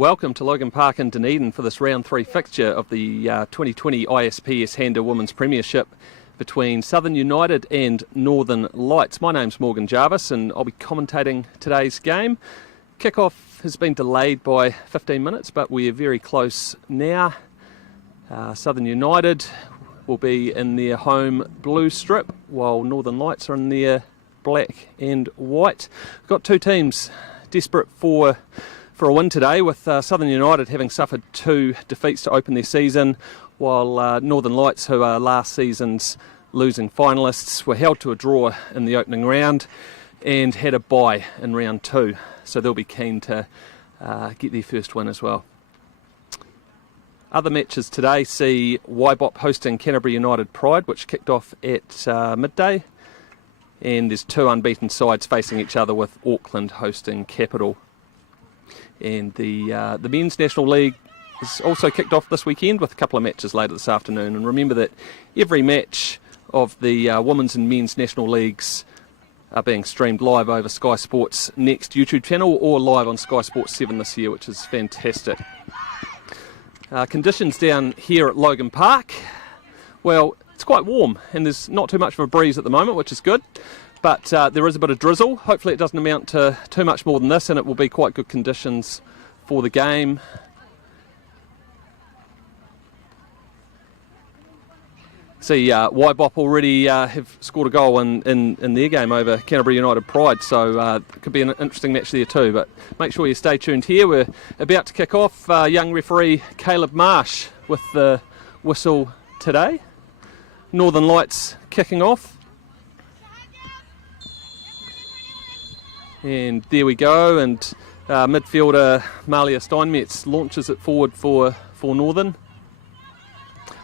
Welcome to Logan Park in Dunedin for this round 3 fixture of the 2020 ISPS Handa Women's Premiership between Southern United and Northern Lights. My name's Morgan Jarvis and I'll be commentating today's game. Kickoff has been delayed by 15 minutes, but we're very close now. Southern United will be in their home blue strip, while Northern Lights are in their black and white. We've got two teams desperate for a win today, with Southern United having suffered 2 defeats to open their season, while Northern Lights, who are last season's losing finalists, were held to a draw in the opening round and had a bye in round 2. So they'll be keen to get their first win as well. Other matches today see Waibop hosting Canterbury United Pride, which kicked off at midday. And there's 2 unbeaten sides facing each other, with Auckland hosting Capital. And the Men's National League is also kicked off this weekend with a couple of matches later this afternoon. And remember that every match of the Women's and Men's National Leagues are being streamed live over Sky Sports Next YouTube channel, or live on Sky Sports 7 this year, which is fantastic. Conditions down here at Logan Park, well, it's quite warm and there's not too much of a breeze at the moment, which is good. But there is a bit of drizzle. Hopefully it doesn't amount to too much more than this, and it will be quite good conditions for the game. See, Waibop already have scored a goal in their game over Canterbury United Pride, so it could be an interesting match there too. But make sure you stay tuned here. We're about to kick off. Young referee Caleb Marsh with the whistle today. Northern Lights kicking off. And there we go, and midfielder Malia Steinmetz launches it forward for Northern.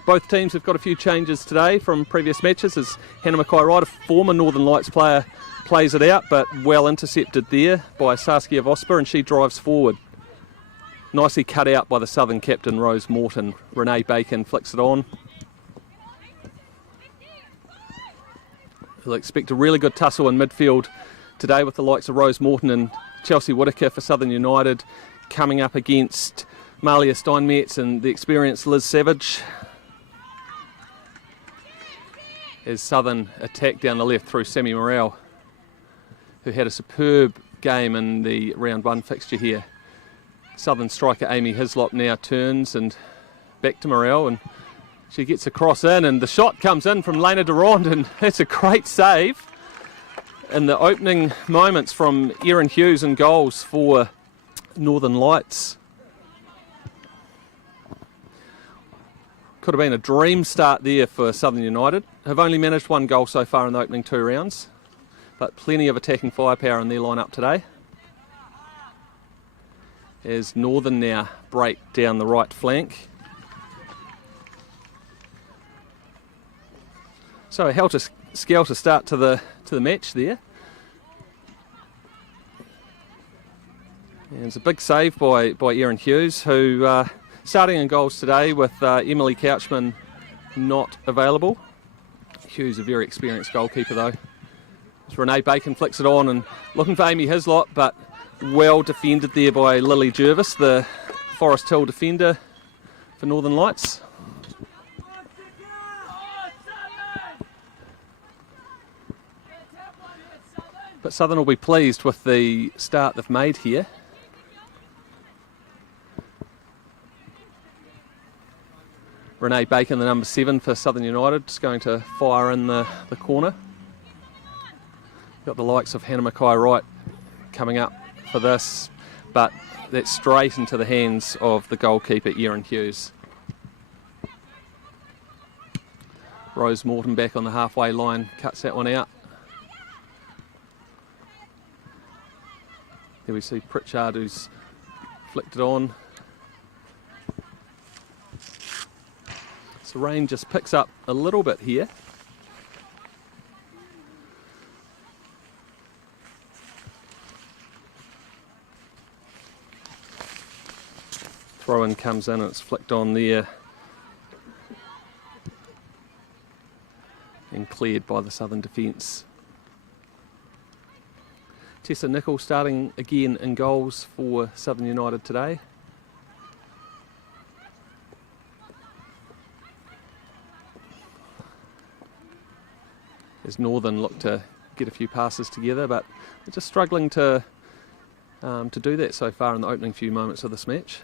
Both teams have got a few changes today from previous matches, as Hannah Mackay-Wright, a former Northern Lights player, plays it out, but well intercepted there by Saskia Vosper, and she drives forward. Nicely cut out by the Southern captain Rose Morton. Renee Bacon flicks it on. We'll expect a really good tussle in midfield today, with the likes of Rose Morton and Chelsea Whitaker for Southern United coming up against Malia Steinmetz and the experienced Liz Savage, as Southern attack down the left through Sammy Morrell, who had a superb game in the round 1 fixture here. Southern striker Amy Hislop now turns and back to Morrell, and she gets a cross in, and the shot comes in from Lena Durand, and it's a great save in the opening moments from Erin Hughes in goals for Northern Lights. Could have been a dream start there for Southern United. Have only managed 1 goal so far in the opening 2 rounds, but plenty of attacking firepower in their lineup today, as Northern now break down the right flank. So a helter-skelter start to the match there. And it's a big save by Erin Hughes, who starting in goals today with Emily Couchman not available. Hughes, a very experienced goalkeeper though. As Renee Bacon flicks it on and looking for Amy Hislop, but well defended there by Lily Jervis, the Forest Hill defender for Northern Lights. But Southern will be pleased with the start they've made here. Renee Bacon, the number 7 for Southern United, just going to fire in the corner. Got the likes of Hannah Mackay-Wright coming up for this, but that's straight into the hands of the goalkeeper Erin Hughes. Rose Morton back on the halfway line, cuts that one out. There we see Pritchard, who's flicked it on. So rain just picks up a little bit here. Throw-in comes in and it's flicked on there. And cleared by the Southern defence. Tessa Nicholl starting again in goals for Southern United today. as Northern look to get a few passes together, but they're just struggling to do that so far in the opening few moments of this match.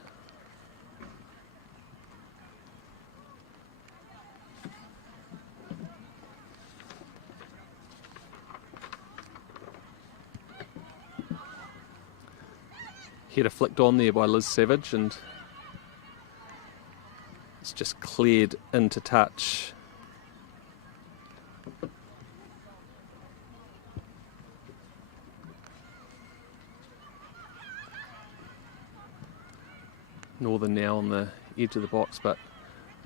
Header flicked on there by Liz Savage, and it's just cleared into touch. Northern now on the edge of the box, but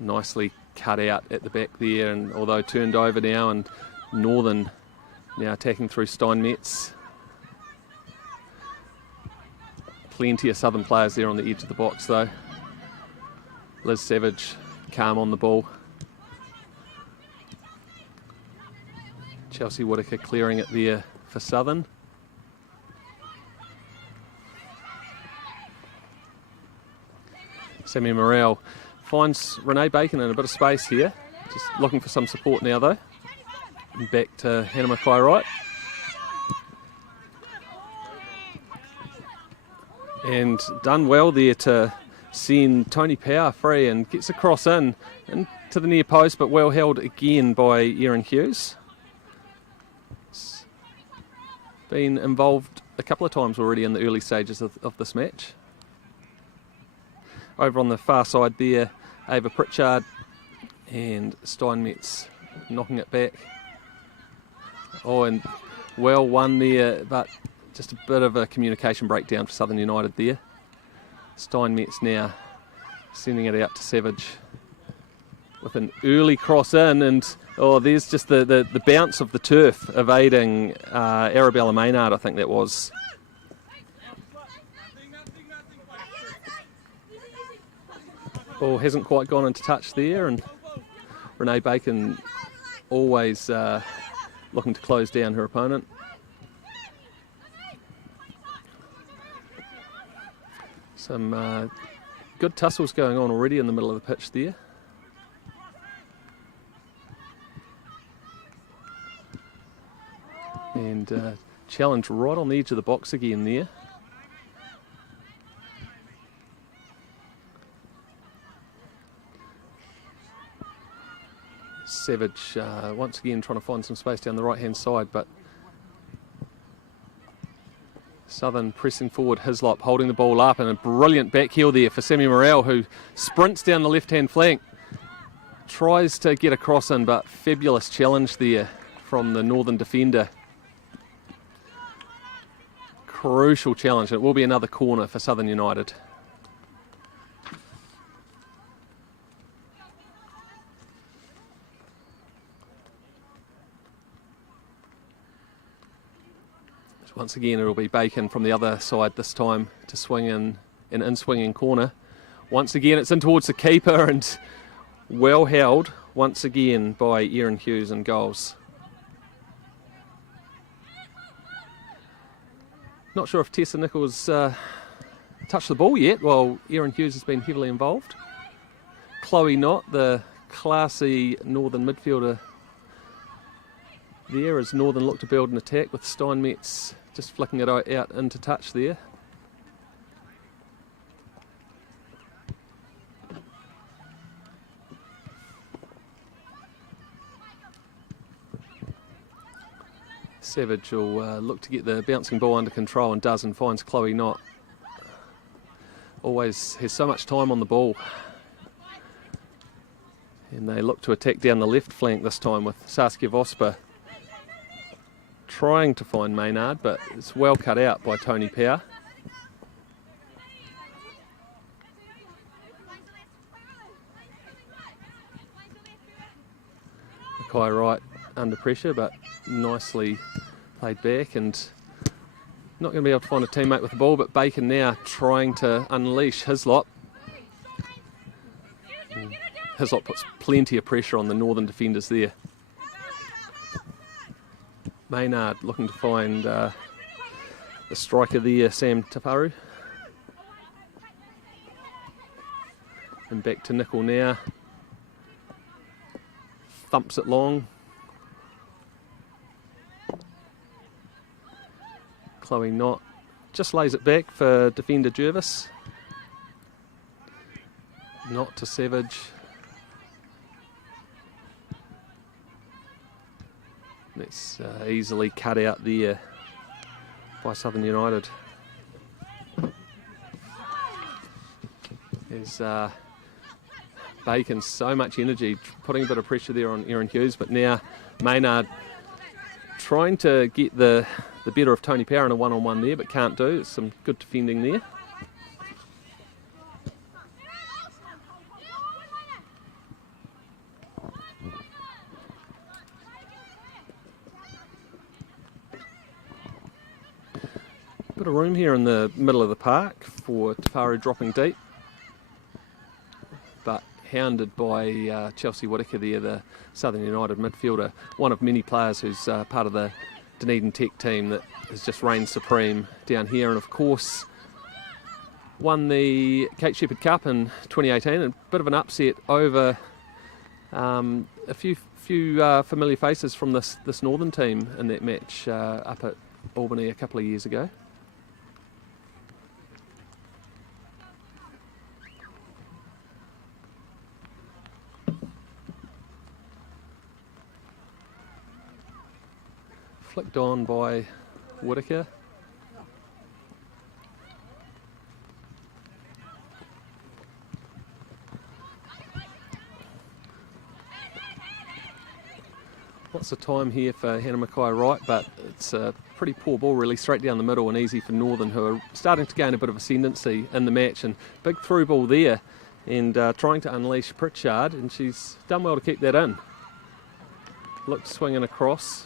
nicely cut out at the back there, and although turned over now, and Northern now attacking through Steinmetz. Plenty of Southern players there on the edge of the box though. Liz Savage calm on the ball. Chelsea Whittaker clearing it there for Southern. Sammy Morrell finds Renee Bacon in a bit of space here. Just looking for some support now though. And back to Hannah Mackay-Wright. And done well there to send Tony Power free, and gets a cross in to the near post, but well held again by Erin Hughes. It's been involved a couple of times already in the early stages of this match. Over on the far side there, Ava Pritchard and Steinmetz knocking it back. Oh, and well won there, but just a bit of a communication breakdown for Southern United there. Steinmetz now sending it out to Savage with an early cross in, and there's just the bounce of the turf evading Arabella Maynard, I think that was. Ball hasn't quite gone into touch there, and Renee Bacon always looking to close down her opponent. Some good tussles going on already in the middle of the pitch there. And challenge right on the edge of the box again there. Savage once again trying to find some space down the right hand side, but Southern pressing forward. Hislop holding the ball up, and a brilliant back heel there for Sammy Morrell, who sprints down the left hand flank, tries to get a cross in, but fabulous challenge there from the Northern defender. Crucial challenge. It will be another corner for Southern United. Once again, it'll be Bacon from the other side this time to swing in an in-swinging corner. Once again, it's in towards the keeper, and well held once again by Erin Hughes in goals. Not sure if Tessa Nichols touched the ball yet, while Erin Hughes has been heavily involved. Chloe Knott, the classy Northern midfielder there, as Northern look to build an attack with Steinmetz just flicking it out into touch there. Savage will look to get the bouncing ball under control, and does, and finds Chloe Knott. Always has so much time on the ball. And they look to attack down the left flank this time with Saskia Vosper trying to find Maynard, but it's well cut out by Tony Power. Mackay-Wright under pressure, but nicely played back, and not going to be able to find a teammate with the ball, but Bacon now trying to unleash Hislop. Hislop puts plenty of pressure on the Northern defenders there. Maynard looking to find the striker there, Sam Taparu. And back to Nickel now. Thumps it long. Chloe Knott just lays it back for defender Jervis. Not to Savage. That's easily cut out there by Southern United. There's Bacon, so much energy, putting a bit of pressure there on Erin Hughes, but now Maynard trying to get the better of Tony Power in a one-on-one there, but can't do. Some good defending there. Bit of room here in the middle of the park for Tafaru dropping deep, but hounded by Chelsea Whittaker there, the Southern United midfielder, one of many players who's part of the Dunedin Tech team that has just reigned supreme down here, and of course won the Kate Shepherd Cup in 2018, and a bit of an upset over a few familiar faces from this Northern team in that match up at Albany a couple of years ago. Flicked on by Whittaker. Lots of time here for Hannah Mackay-Wright, but it's a pretty poor ball really, straight down the middle and easy for Northern, who are starting to gain a bit of ascendancy in the match, and big through ball there, and trying to unleash Pritchard, and she's done well to keep that in. Looked swinging across.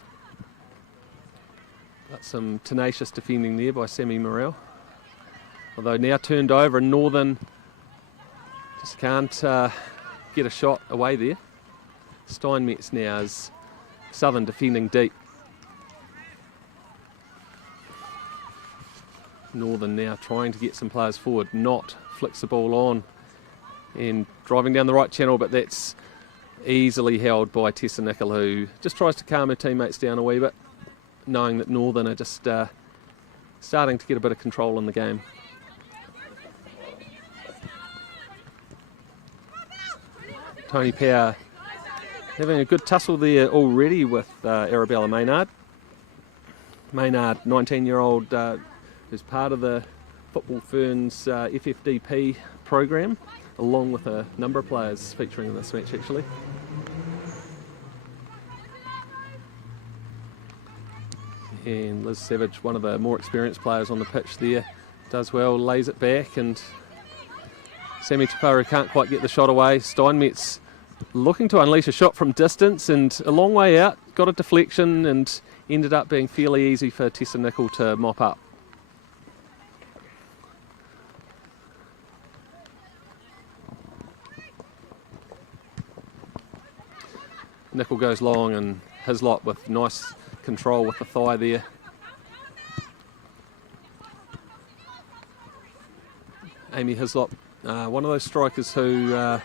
Got some tenacious defending there by Sammy Morrell. Although now turned over, and Northern just can't get a shot away there. Steinmetz now is Southern defending deep. Northern now trying to get some players forward. Not flicks the ball on and driving down the right channel, but that's easily held by Tessa Nicol, who just tries to calm her teammates down a wee bit, knowing that Northern are just starting to get a bit of control in the game. Tony Power having a good tussle there already with Arabella Maynard. Maynard, 19-year-old, who's part of the Football Ferns FFDP program, along with a number of players featuring in this match actually. And Liz Savage, one of the more experienced players on the pitch there, does well, lays it back, and Sammy Tafaru can't quite get the shot away. Steinmetz looking to unleash a shot from distance, and a long way out, got a deflection, and ended up being fairly easy for Tessa Nicol to mop up. Nicol goes long, and Hislop with nice control with the thigh there. Amy Hislop, one of those strikers who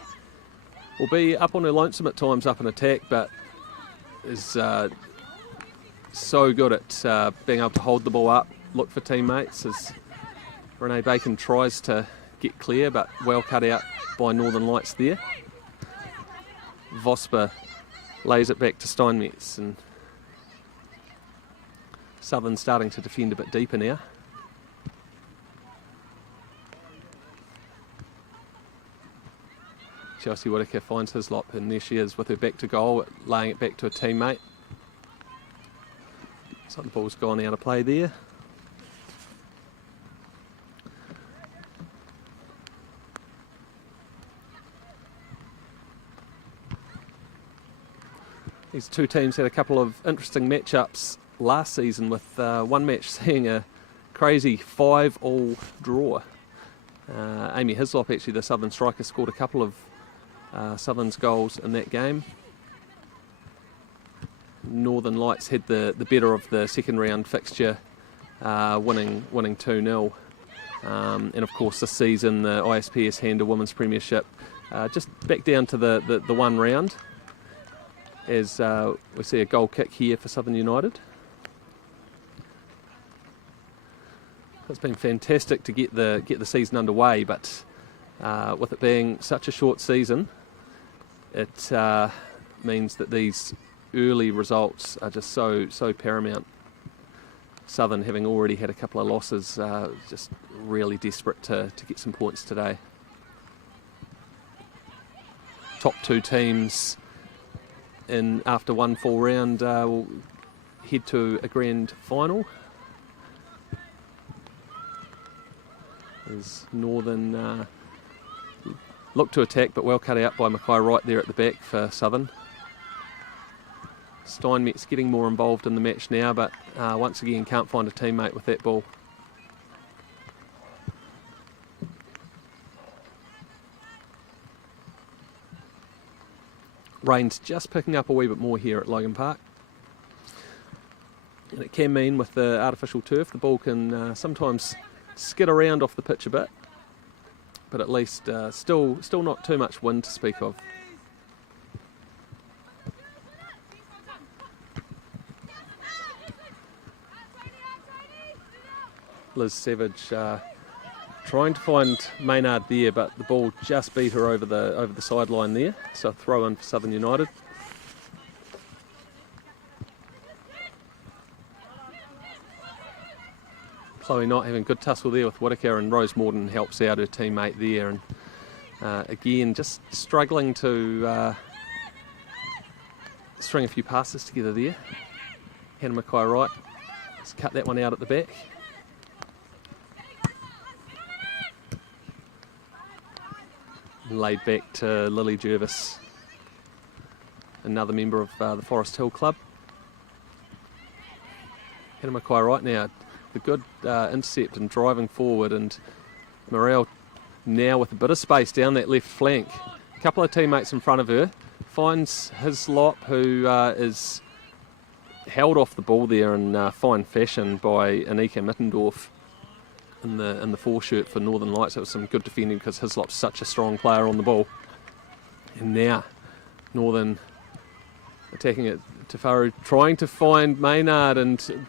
will be up on her lonesome at times up in attack, but is so good at being able to hold the ball up, look for teammates, as Renee Bacon tries to get clear, but well cut out by Northern Lights there. Vosper lays it back to Steinmetz, and Southern starting to defend a bit deeper now. Chelsea Whittaker finds Hislop, and there she is with her back to goal, laying it back to a teammate. So the ball's gone out of play there. These two teams had a couple of interesting matchups last season, with one match seeing a crazy 5-all draw. Amy Hislop, actually the Southern striker, scored a couple of Southern's goals in that game. Northern Lights had the better of the second round fixture, winning 2-0. And of course this season the ISPS Handa Women's Premiership just back down to the one round, as we see a goal kick here for Southern United. It's been fantastic to get the season underway, but with it being such a short season, it means that these early results are just so paramount. Southern, having already had a couple of losses, just really desperate to get some points today. Top two teams in after one full round will head to a grand final. As Northern look to attack, but well cut out by Mackay right there at the back for Southern. Steinmetz getting more involved in the match now, but once again can't find a teammate with that ball. Rain's just picking up a wee bit more here at Logan Park. And it can mean with the artificial turf, the ball can sometimes skid around off the pitch a bit, but at least still not too much wind to speak of. Liz Savage trying to find Maynard there, but the ball just beat her over the sideline there, so throw in for Southern United. Chloe Knight having good tussle there with Whittaker, and Rose Morden helps out her teammate there, and again just struggling to string a few passes together there. Hannah Mackay Wright has cut that one out at the back. Laid back to Lily Jervis, another member of the Forest Hill Club. Hannah Mackay Wright now, the good intercept and driving forward, and Morel now with a bit of space down that left flank. A couple of teammates in front of her, finds Hislop, who is held off the ball there in fine fashion by Anika Mittendorf in the foreshirt for Northern Lights. It was some good defending because Hislop's such a strong player on the ball. And now Northern attacking it. Tafaru trying to find Maynard, and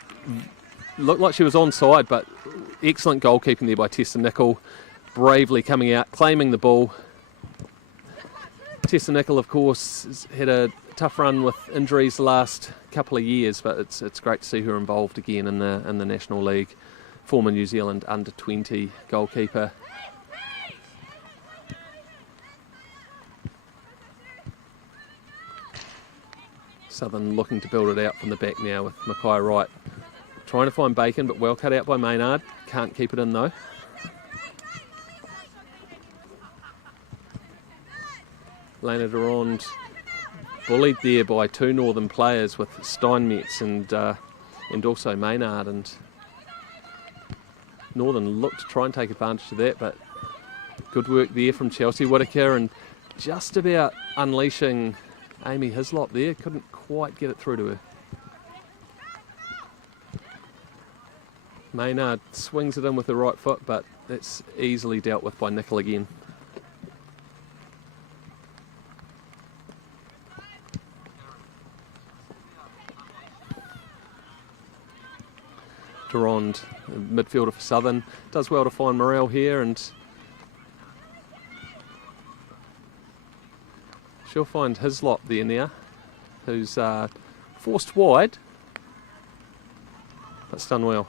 looked like she was onside, but excellent goalkeeping there by Tessa Nicol. Bravely coming out, claiming the ball. Tessa Nicol, of course, has had a tough run with injuries the last couple of years, but it's great to see her involved again in the National League. Former New Zealand under-20 goalkeeper. Southern looking to build it out from the back now with Mackay Wright. Trying to find Bacon, but well cut out by Maynard. Can't keep it in though. Lena Durand bullied there by two Northern players with Steinmetz and also Maynard, and Northern looked to try and take advantage of that, but good work there from Chelsea Whittaker, and just about unleashing Amy Hislop there. Couldn't quite get it through to her. Maynard swings it in with the right foot, but that's easily dealt with by Nicol again. Durand, midfielder for Southern, does well to find Morel here, and she'll find Hislop there now, who's forced wide, but done well.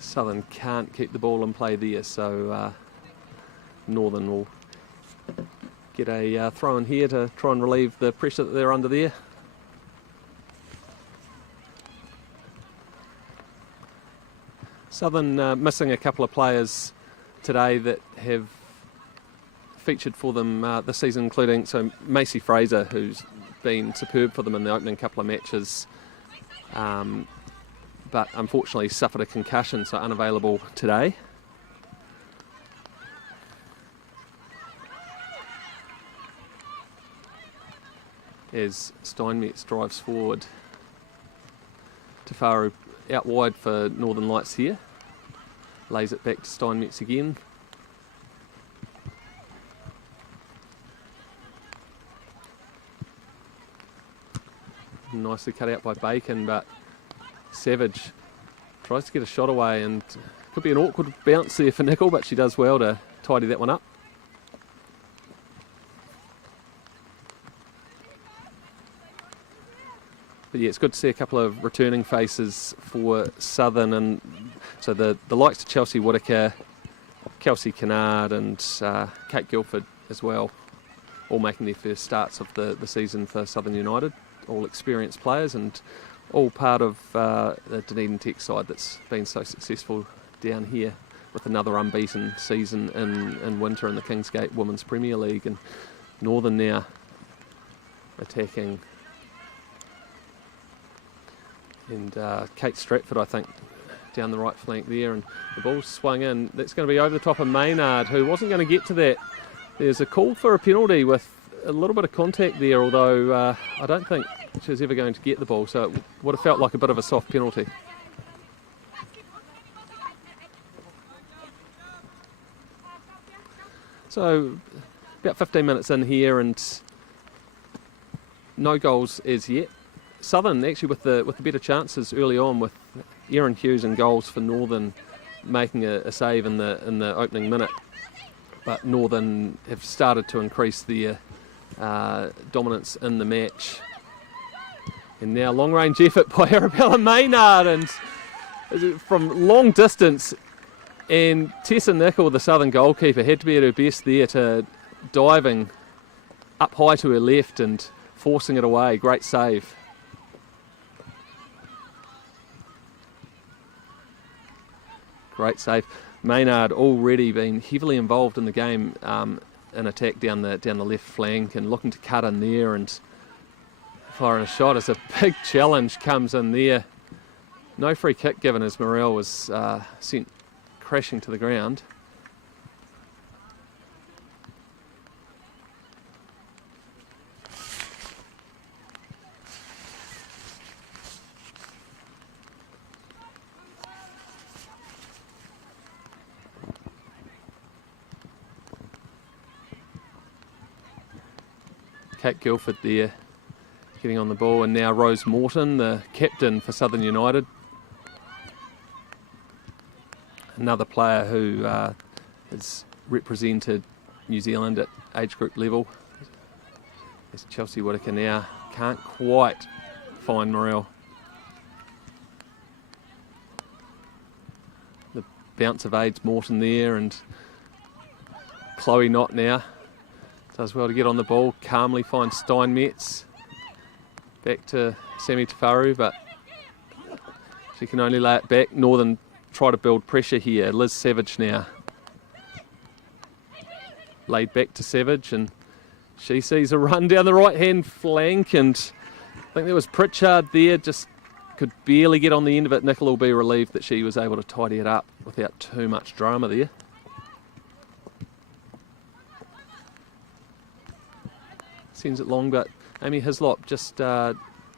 Southern can't keep the ball in play there, so Northern will get a throw in here to try and relieve the pressure that they're under there. Southern missing a couple of players today that have featured for them this season, including Macy Fraser, who's been superb for them in the opening couple of matches, but unfortunately suffered a concussion, so unavailable today. As Steinmetz drives forward, Tafaru out wide for Northern Lights here. lays it back to Steinmetz again. Nicely cut out by Bacon, but Savage tries to get a shot away, and could be an awkward bounce there for Nicol, but she does well to tidy that one up. But yeah, it's good to see a couple of returning faces for Southern, and so the likes of Chelsea Whitaker, Kelsey Canard and Kate Guilford as well, all making their first starts of the season for Southern United, all experienced players and all part of the Dunedin Tech side that's been so successful down here with another unbeaten season in winter in the Kingsgate Women's Premier League, and Northern now attacking. And Kate Stratford, I think, down the right flank there, and the ball's swung in. That's going to be over the top of Maynard, who wasn't going to get to that. There's a call for a penalty with a little bit of contact there, although I don't think she was ever going to get the ball, so it would have felt like a bit of a soft penalty. So about 15 minutes in here and no goals as yet. Southern actually with the better chances early on, with Erin Hughes and goals for Northern making a save in the opening minute. But Northern have started to increase their dominance in the match. And now long range effort by Arabella Maynard, and from long distance, and Tessa Nicol, the Southern goalkeeper, had to be at her best there, to diving up high to her left and forcing it away. Great save. Great save. Maynard already been heavily involved in the game in attack down the left flank, and looking to cut in there and firing a shot as a big challenge comes in there. No free kick given as Morel was sent crashing to the ground. Kate Guilford there getting on the ball, and now Rose Morton, the captain for Southern United. Another player who has represented New Zealand at age group level. As Chelsea Whitaker now can't quite find Morel. The bounce of aids Morton there, and Chloe Knott now does well to get on the ball, calmly finds Steinmetz. Back to Sammy Tafaru, but she can only lay it back. Northern try to build pressure here. Liz Savage now laid back to Savage, and she sees a run down the right hand flank, and I think there was Pritchard there, just could barely get on the end of it. Nicol will be relieved that she was able to tidy it up without too much drama there. Sends it long, but Amy Hislop just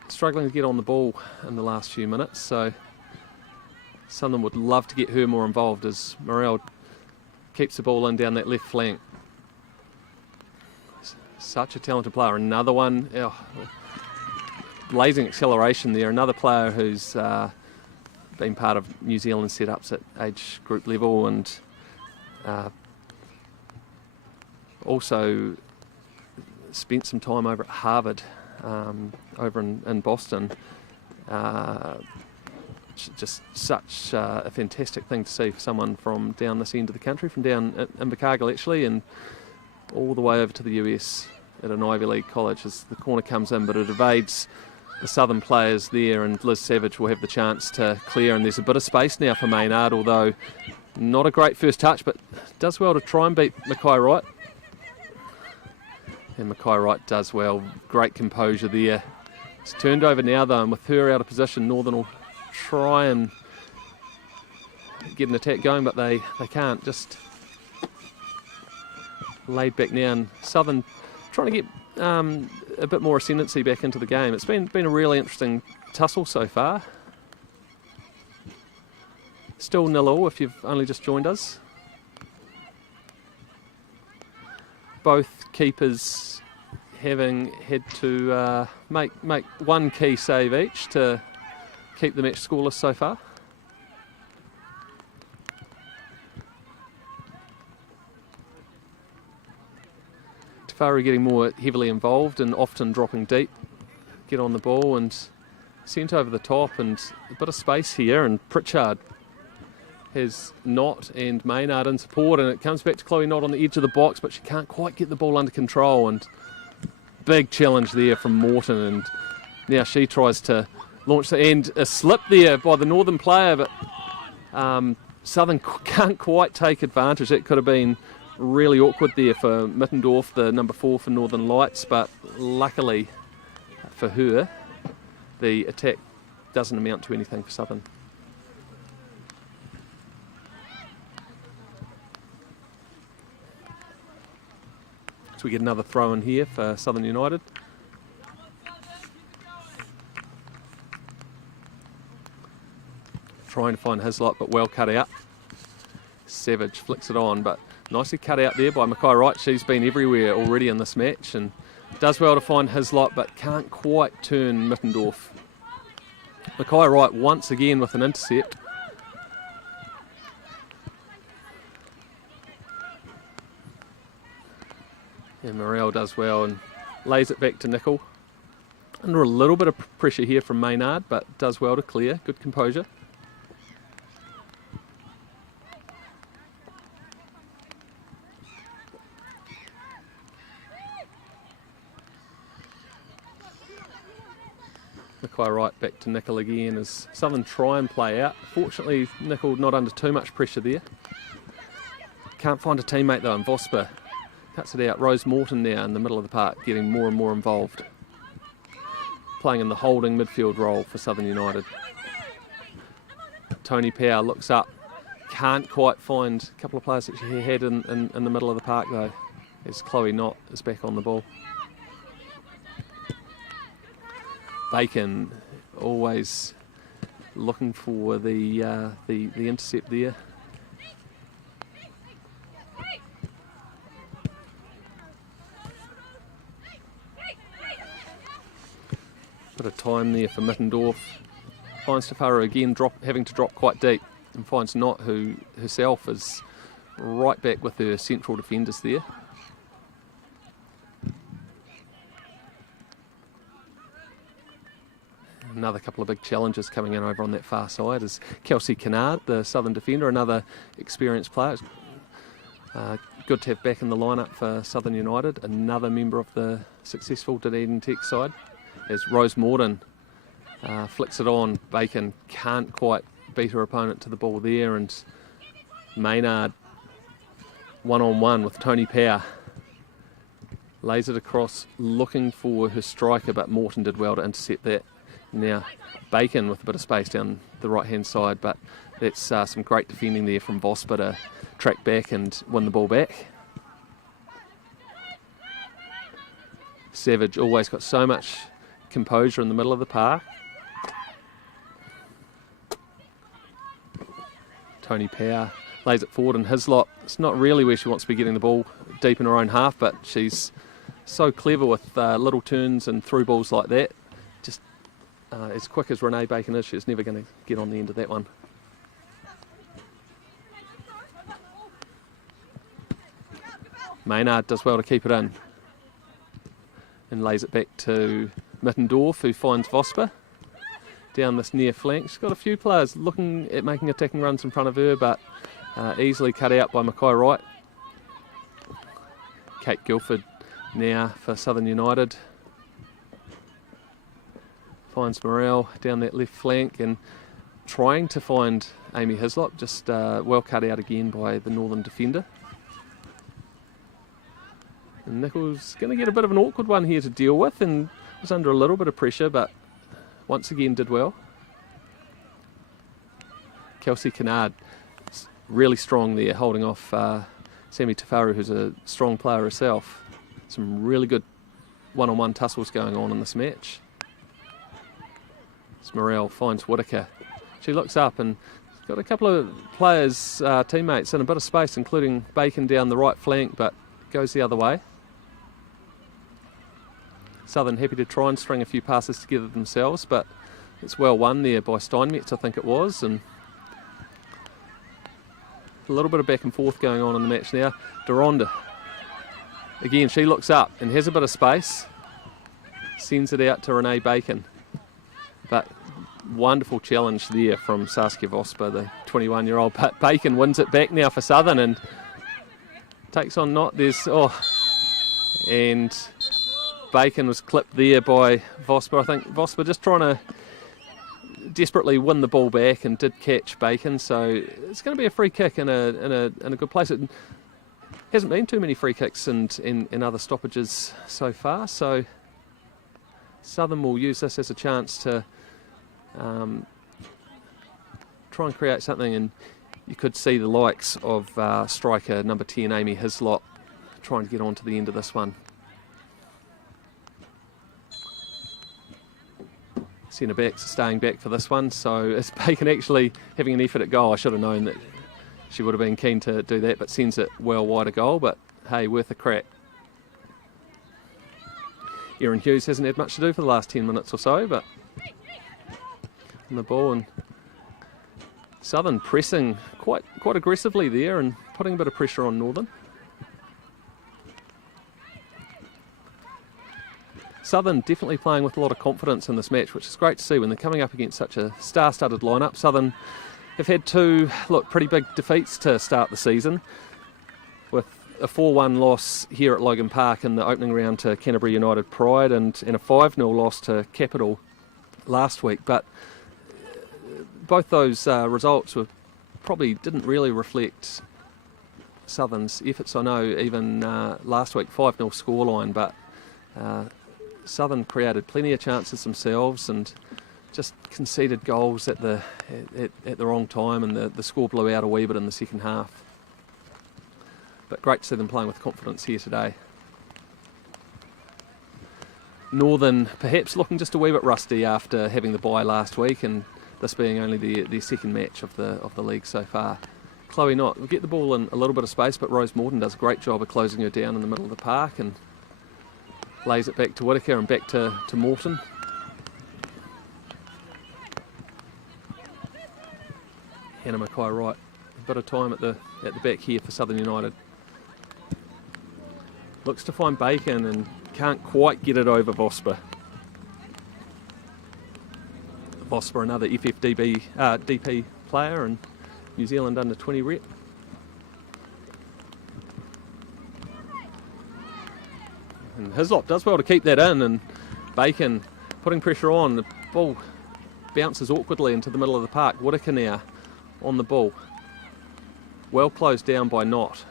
struggling to get on the ball in the last few minutes, so Southern would love to get her more involved as Morel keeps the ball in down that left flank. Such a talented player. Another one, blazing acceleration there. Another player who's been part of New Zealand setups at age group level, and also spent some time over at Harvard, over in Boston. Just such a fantastic thing to see for someone from down this end of the country, from down in Invercargill actually, and all the way over to the US at an Ivy League college as the corner comes in, but it evades the Southern players there, and Liz Savage will have the chance to clear, and there's a bit of space now for Maynard, although not a great first touch, but does well to try and beat Mackay Wright. And Mackay Wright does well. Great composure there. It's turned over now though, and with her out of position, Northern will try and get an attack going, but they can't. Just laid back now, and Southern trying to get a bit more ascendancy back into the game. It's been a really interesting tussle so far. Still 0-0 if you've only just joined us. Both keepers having had to make one key save each to keep the match scoreless so far. Tafaru getting more heavily involved and often dropping deep. Get on the ball and sent over the top, and a bit of space here, and Pritchard has Knott and Maynard in support, and it comes back to Chloe Knott on the edge of the box, but she can't quite get the ball under control, and big challenge there from Morton, and now she tries to launch the end. A slip there by the Northern player, but Southern can't quite take advantage. That could have been really awkward there for Mittendorf, the number 4 for Northern Lights, but luckily for her, the attack doesn't amount to anything for Southern. So we get another throw in here for Southern United. Trying to find Hislop, but well cut out. Savage flicks it on, but nicely cut out there by Mackay Wright. She's been everywhere already in this match and does well to find Hislop, but can't quite turn Mittendorf. Mackay Wright once again with an intercept. And Morel does well and lays it back to Nickel. Under a little bit of pressure here from Maynard, but does well to clear. Good composure. Mackay Wright back to Nickel again as Southern try and play out. Fortunately, Nickel not under too much pressure there. Can't find a teammate though, and Vosper cuts it out. Rose Morton now in the middle of the park, getting more and more involved. Playing in the holding midfield role for Southern United. Tony Power looks up. Can't quite find a couple of players that she had in the middle of the park though, as Chloe Knott is back on the ball. Bacon always looking for the intercept there. Bit of time there for Mittendorf. Finds Tafaru again having to drop quite deep, and finds Knott, who herself is right back with her central defenders there. Another couple of big challenges coming in over on that far side is Kelsey Canard, the Southern defender, another experienced player. Good to have back in the lineup for Southern United, another member of the successful Dunedin Tech side. As Rose Morton flicks it on, Bacon can't quite beat her opponent to the ball there, and Maynard one-on-one with Tony Power. Lays it across, looking for her striker, but Morton did well to intercept that. Now Bacon with a bit of space down the right hand side, but that's some great defending there from Vosper to track back and win the ball back. Savage always got so much composure in the middle of the park. Tony Power lays it forward, and Hislop, it's not really where she wants to be getting the ball deep in her own half, but she's so clever with little turns and through balls like that. Just as quick as Renee Bacon is, she's never going to get on the end of that one. Maynard does well to keep it in and lays it back to Mittendorf, who finds Vosper down this near flank. She's got a few players looking at making attacking runs in front of her, but easily cut out by Mackay Wright. Kate Guilford now for Southern United. Finds Morel down that left flank and trying to find Amy Hislop, just well cut out again by the Northern defender. And Nichols going to get a bit of an awkward one here to deal with, and was under a little bit of pressure, but once again did well. Kelsey Canard really strong there, holding off Sammy Tafaru, who's a strong player herself. Some really good one-on-one tussles going on in this match. Morel finds Whitaker. She looks up and got a couple of players, teammates in a bit of space, including Bacon down the right flank, but goes the other way. Southern happy to try and string a few passes together themselves, but it's well won there by Steinmetz, I think it was, and a little bit of back and forth going on in the match now. Deronda, again, she looks up and has a bit of space, sends it out to Renee Bacon, but wonderful challenge there from Saskia Vosper, the 21-year-old. But Bacon wins it back now for Southern and takes on and Bacon was clipped there by Vosper. I think Vosper just trying to desperately win the ball back and did catch Bacon, so it's going to be a free kick in a good place. It hasn't been too many free kicks in other stoppages so far, so Southern will use this as a chance to try and create something, and you could see the likes of striker number 10 Amy Hislop trying to get on to the end of this one. Centre backs staying back for this one, so is Bacon actually having an effort at goal? I should have known that she would have been keen to do that, but sends it well wide of goal, but hey, worth a crack. Erin Hughes hasn't had much to do for the last 10 minutes or so, but on the ball, and Southern pressing quite aggressively there and putting a bit of pressure on Northern. Southern definitely playing with a lot of confidence in this match, which is great to see when they're coming up against such a star-studded lineup. Southern have had two, pretty big defeats to start the season, with a 4-1 loss here at Logan Park in the opening round to Canterbury United Pride and a 5-0 loss to Capital last week. But both those results probably didn't really reflect Southern's efforts. I know even last week 5-0 scoreline, but Southern created plenty of chances themselves and just conceded goals at the wrong time, and the score blew out a wee bit in the second half. But great to see them playing with confidence here today. Northern perhaps looking just a wee bit rusty after having the bye last week, and this being only their second match of the league so far. Chloe Knott will get the ball in a little bit of space, but Rose Morton does a great job of closing her down in the middle of the park and lays it back to Whittaker and back to Morton. Hannah Mackay-Wright, a bit of time at the back here for Southern United. Looks to find Bacon and can't quite get it over Vosper. Vosper, another DP player and New Zealand under-20 rep. And Hislop does well to keep that in, and Bacon putting pressure on. The ball bounces awkwardly into the middle of the park. Whittaker now on the ball. Well closed down by Knott.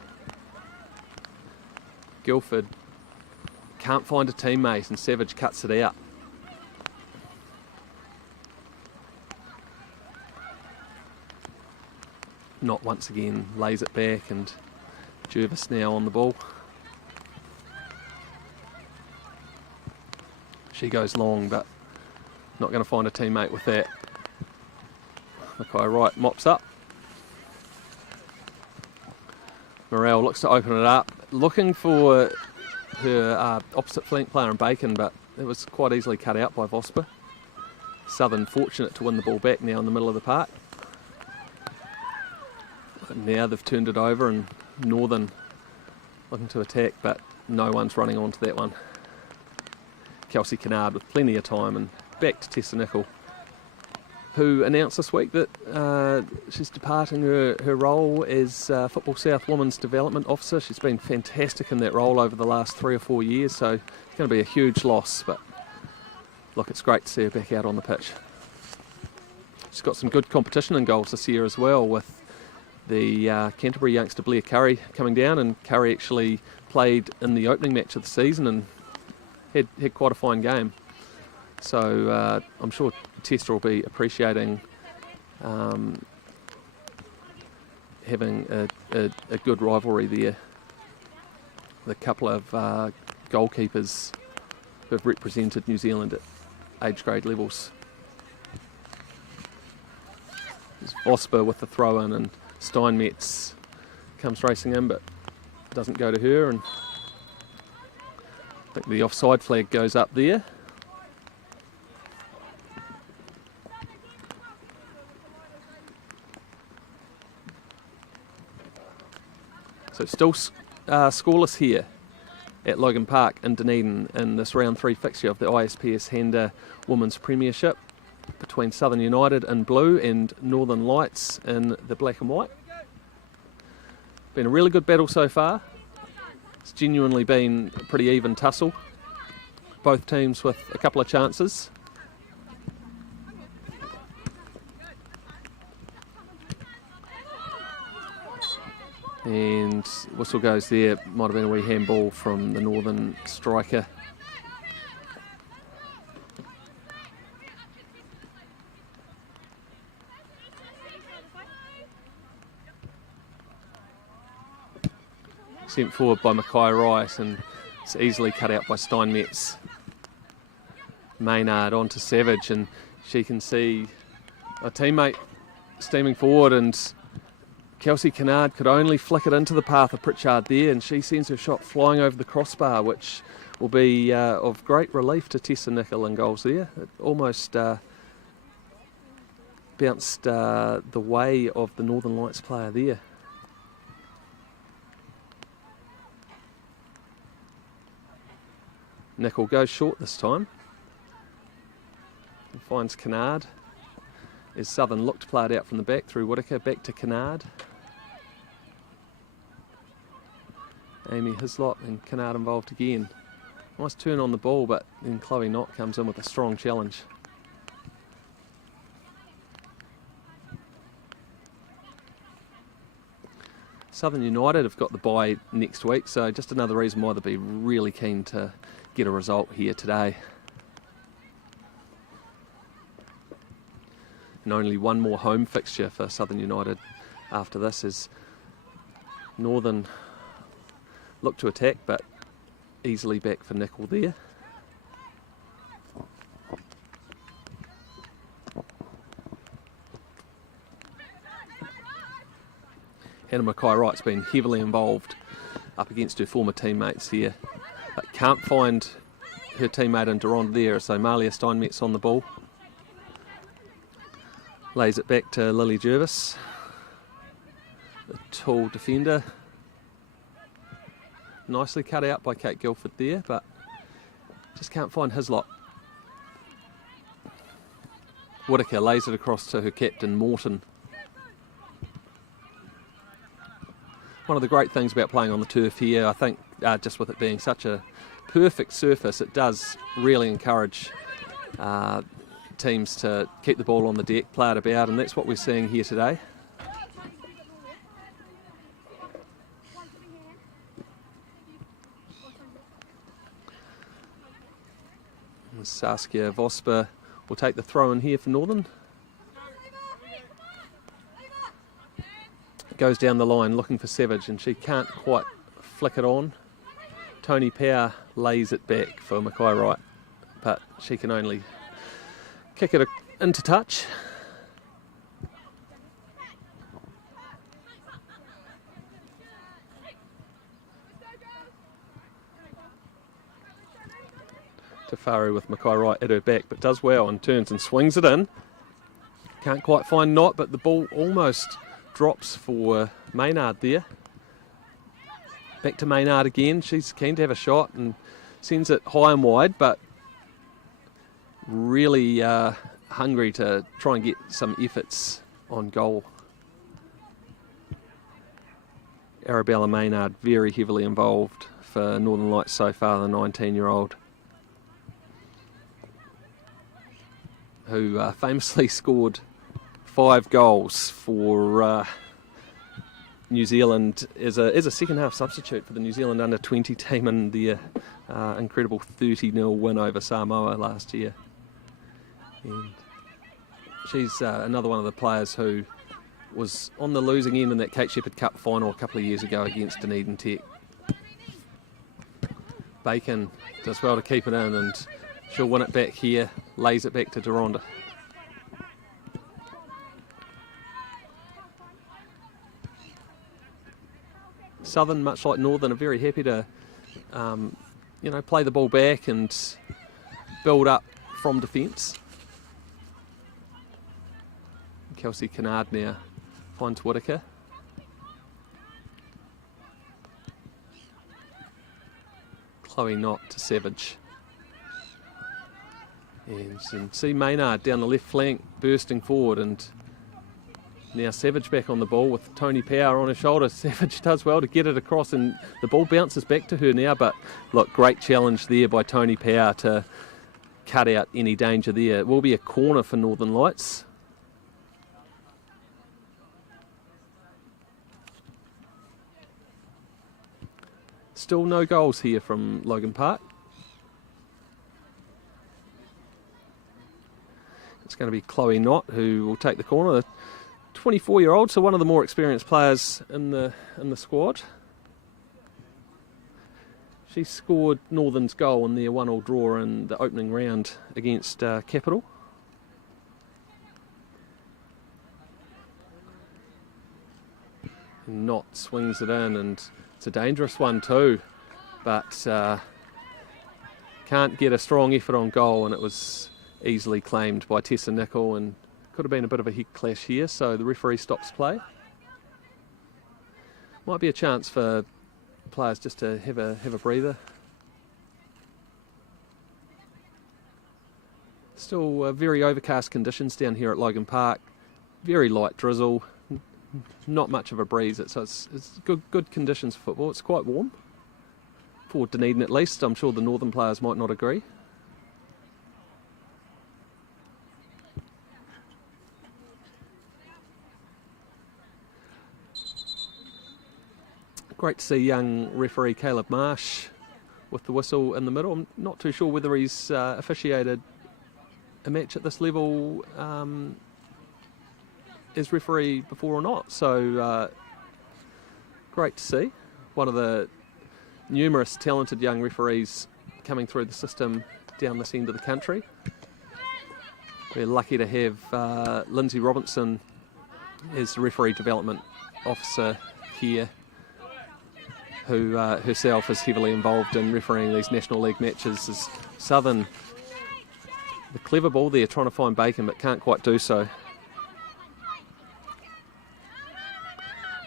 Guildford can't find a teammate and Savage cuts it out. Knott once again lays it back, and Jervis now on the ball. She goes long, but not going to find a teammate with that. Mackay-Wright mops up. Morrell looks to open it up, looking for her opposite flank player in Bacon, but it was quite easily cut out by Vosper. Southern fortunate to win the ball back now in the middle of the park. And now they've turned it over, and Northern looking to attack, but no one's running onto that one. Kelsey Canard with plenty of time, and back to Tessa Nicol, who announced this week that she's departing her role as Football South Women's Development Officer. She's been fantastic in that role over the last 3 or 4 years, so it's going to be a huge loss, but look, it's great to see her back out on the pitch. She's got some good competition in goals this year as well, with the Canterbury youngster Blair Curry coming down, and Curry actually played in the opening match of the season and had quite a fine game. So I'm sure Tessa will be appreciating having a good rivalry there. The couple of goalkeepers who have represented New Zealand at age grade levels. There's Vosper with the throw in, and Steinmetz comes racing in but doesn't go to her, and I think the offside flag goes up there. So still scoreless here at Logan Park in Dunedin in this round 3 fixture of the ISPS Handa Women's Premiership between Southern United in blue and Northern Lights in the black and white. Been a really good battle so far. It's genuinely been a pretty even tussle. Both teams with a couple of chances. And whistle goes there. Might have been a wee handball from the Northern striker. Sent forward by Mackay Wright, and it's easily cut out by Steinmetz. Maynard onto Savage, and she can see a teammate steaming forward, and Kelsey Canard could only flick it into the path of Pritchard there, and she sends her shot flying over the crossbar, which will be of great relief to Tessa Nicol in goals there. It almost bounced the way of the Northern Lights player there. Nicol goes short this time and finds Canard as Southern look to play it out from the back through Whittaker, back to Canard. Amy Hislop and Canard involved again. Nice turn on the ball, but then Chloe Knott comes in with a strong challenge. Southern United have got the bye next week, so just another reason why they'll be really keen to get a result here today. And only one more home fixture for Southern United after this, as Northern look to attack, but easily back for Nicol there. Hannah Mackay-Wright's been heavily involved up against her former teammates here, but can't find her teammate in Durand there, so Malia Steinmetz on the ball. Lays it back to Lily Jervis, the tall defender. Nicely cut out by Kate Guilford there, but just can't find Hislop. Whittaker lays it across to her captain, Morton. One of the great things about playing on the turf here, I think, just with it being such a perfect surface, it does really encourage teams to keep the ball on the deck, play it about, and that's what we're seeing here today. And Saskia Vosper will take the throw in here for Northern. Goes down the line looking for Savage, and she can't quite flick it on. Tony Power lays it back for Mackay-Wright, but she can only kick it into touch. Tafari with Mackay-Wright at her back, but does well and turns and swings it in. Can't quite find Knott, but the ball almost drops for Maynard there. Back to Maynard again. She's keen to have a shot and sends it high and wide, but really hungry to try and get some efforts on goal. Arabella Maynard very heavily involved for Northern Lights so far, the 19-year-old, who famously scored 5 goals for New Zealand as a second half substitute for the New Zealand under-20 team in their incredible 30-0 win over Samoa last year. And she's another one of the players who was on the losing end in that Kate Shepherd Cup final a couple of years ago against Dunedin Tech. Bacon does well to keep it in, and she'll win it back here, lays it back to Duranda. Southern, much like Northern, are very happy to, play the ball back and build up from defence. Kelsey Canard now finds Whittaker. Chloe Knott to Savage. And you can see Maynard down the left flank bursting forward, and now Savage back on the ball with Tony Power on her shoulder. Savage does well to get it across, and the ball bounces back to her now, but look, great challenge there by Tony Power to cut out any danger there. It will be a corner for Northern Lights. Still no goals here from Logan Park. It's going to be Chloe Knott who will take the corner. The 24-year-old, so one of the more experienced players in the squad. She scored Northern's goal in their 1-1 draw in the opening round against Capital. And Knott swings it in, and it's a dangerous one too, but can't get a strong effort on goal, and it was easily claimed by Tessa Nicol, and could have been a bit of a head clash here, so the referee stops play. Might be a chance for players just to have a breather. Still very overcast conditions down here at Logan Park. Very light drizzle, not much of a breeze, so it's good conditions for football. It's quite warm for Dunedin at least. I'm sure the Northern players might not agree. Great to see young referee Caleb Marsh with the whistle in the middle. I'm not too sure whether he's officiated a match at this level as referee before or not. So great to see. One of the numerous talented young referees coming through the system down this end of the country. We're lucky to have Lindsay Robinson as referee development officer here, who herself is heavily involved in refereeing these National League matches. As Southern, the clever ball there, trying to find Bacon, but can't quite do so.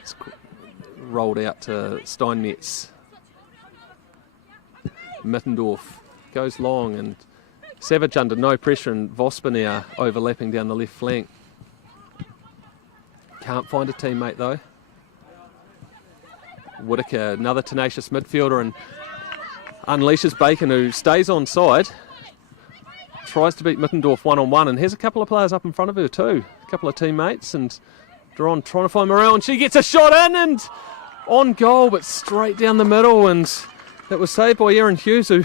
It's rolled out to Steinmetz. Mittendorf goes long, and Savage under no pressure, and Vosper now overlapping down the left flank. Can't find a teammate though. Whittaker, another tenacious midfielder, and unleashes Bacon, who stays on side, tries to beat Mittendorf one-on-one, and has a couple of players up in front of her too, a couple of teammates, and Duron trying to find Morel, and she gets a shot in and on goal, but straight down the middle, and it was saved by Erin Hughes, who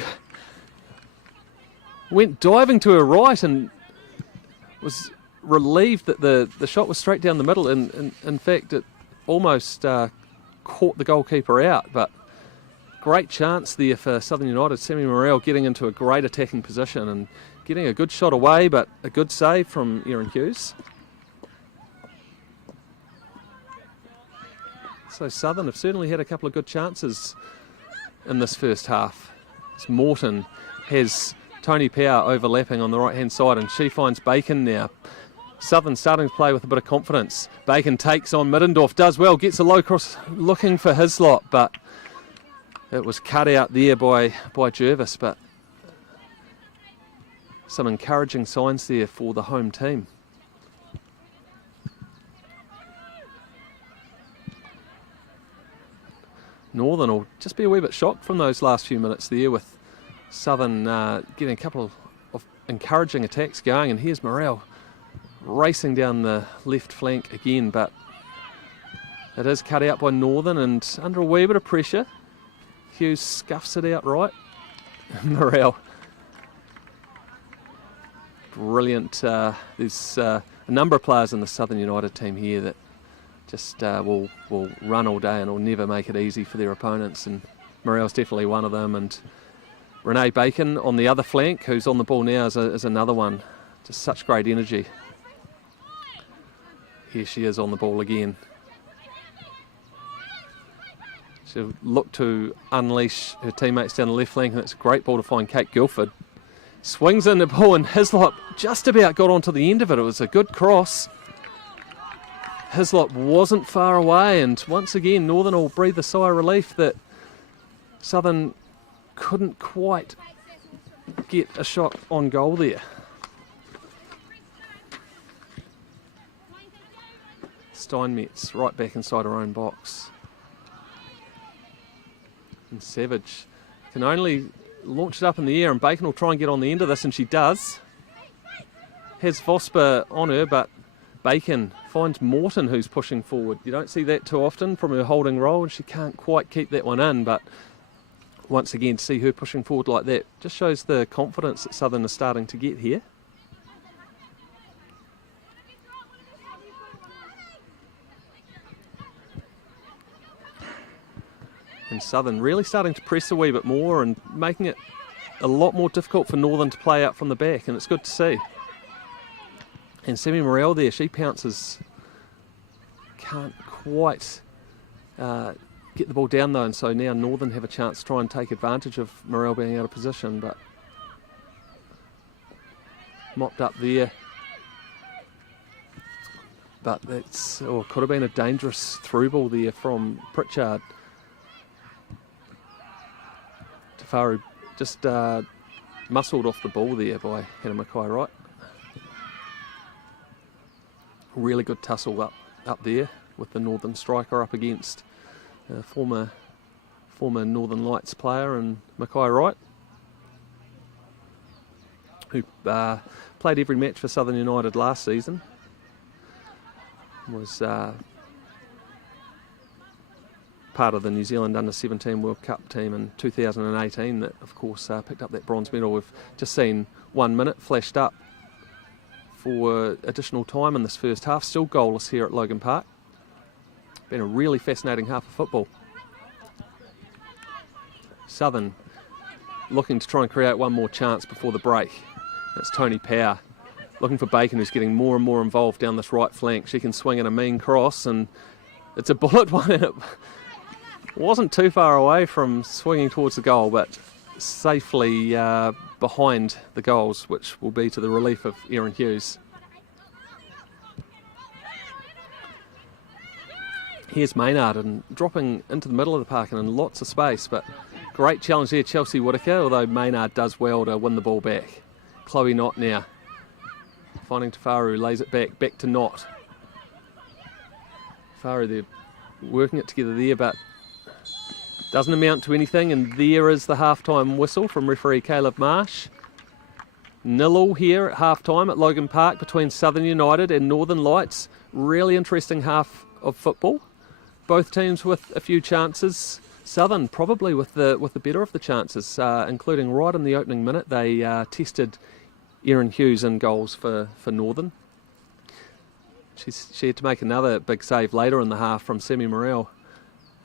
went diving to her right and was relieved that the shot was straight down the middle, and in fact it almost caught the goalkeeper out, but great chance there for Southern United. Sammy Morel getting into a great attacking position and getting a good shot away, but a good save from Erin Hughes. So Southern have certainly had a couple of good chances in this first half. As Morton has Tony Power overlapping on the right hand side, and she finds Bacon now. Southern starting to play with a bit of confidence. Bacon takes on Middendorf, does well, gets a low cross looking for his lot, but it was cut out there by Jervis. But some encouraging signs there for the home team. Northern will just be a wee bit shocked from those last few minutes there, with Southern getting a couple of encouraging attacks going, and here's Morel racing down the left flank again, but it is cut out by Northern, and under a wee bit of pressure Hughes scuffs it out right. Morel, brilliant. There's a number of players in the Southern United team here that just will run all day and will never make it easy for their opponents, and Morel's definitely one of them. And Renee Bacon on the other flank, who's on the ball now, is another one. Just such great energy. Here she is on the ball again. She'll look to unleash her teammates down the left flank, and it's a great ball to find Kate Guilford. Swings in the ball, and Hislop just about got onto the end of it. It was a good cross. Hislop wasn't far away, and once again Northern will breathe a sigh of relief that Southern couldn't quite get a shot on goal there. Steinmetz right back inside her own box. And Savage can only launch it up in the air, and Bacon will try and get on the end of this, and she does. Has Vosper on her, but Bacon finds Morton, who's pushing forward. You don't see that too often from her holding role, and she can't quite keep that one in, but once again, to see her pushing forward like that just shows the confidence that Southern is starting to get here. And Southern really starting to press a wee bit more and making it a lot more difficult for Northern to play out from the back, and it's good to see. And Sammy Morrell there, she pounces, can't quite get the ball down though, and so now Northern have a chance to try and take advantage of Morrell being out of position, but mopped up there. But that's, could have been a dangerous through ball there from Pritchard. Tafaru just muscled off the ball there by Hannah Mackay-Wright. Really good tussle up there with the Northern striker up against former Northern Lights player and Mackay-Wright, who played every match for Southern United last season. Was part of the New Zealand Under-17 World Cup team in 2018 that, of course, picked up that bronze medal. We've just seen 1 minute flashed up for additional time in this first half. Still goalless here at Logan Park. Been a really fascinating half of football. Southern looking to try and create one more chance before the break. It's Tony Power looking for Bacon, who's getting more and more involved down this right flank. She can swing in a mean cross, and it's a bullet one, and it wasn't too far away from swinging towards the goal, but safely behind the goals, which will be to the relief of Erin Hughes. Here's Maynard, and dropping into the middle of the park and in lots of space, but great challenge there, Chelsea Whittaker, although Maynard does well to win the ball back. Chloe Knott now finding Tafaru, lays it back to Knott. Tafaru, they're working it together there, but doesn't amount to anything, and there is the half-time whistle from referee Caleb Marsh. 0-0 here at half-time at Logan Park between Southern United and Northern Lights. Really interesting half of football. Both teams with a few chances. Southern probably with the better of the chances, including right in the opening minute. They tested Erin Hughes in goals for Northern. She had to make another big save later in the half from Sammy Morrell.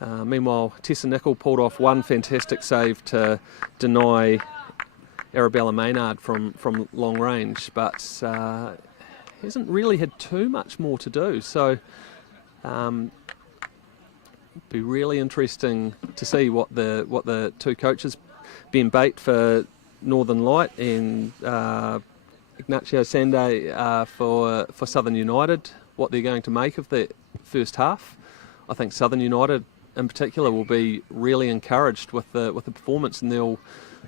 Meanwhile, Tessa Nicol pulled off one fantastic save to deny Arabella Maynard from long range, but hasn't really had too much more to do. So be really interesting to see what the two coaches, Ben Bate for Northern Light and Ignacio Sande for Southern United, what they're going to make of the first half. I think Southern United in particular will be really encouraged with the performance, and they'll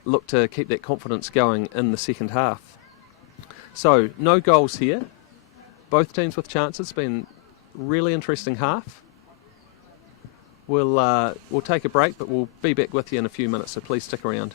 look to keep that confidence going in the second half. So no goals here. Both teams with chances. Been really interesting half. We'll take a break, but we'll be back with you in a few minutes, so please stick around.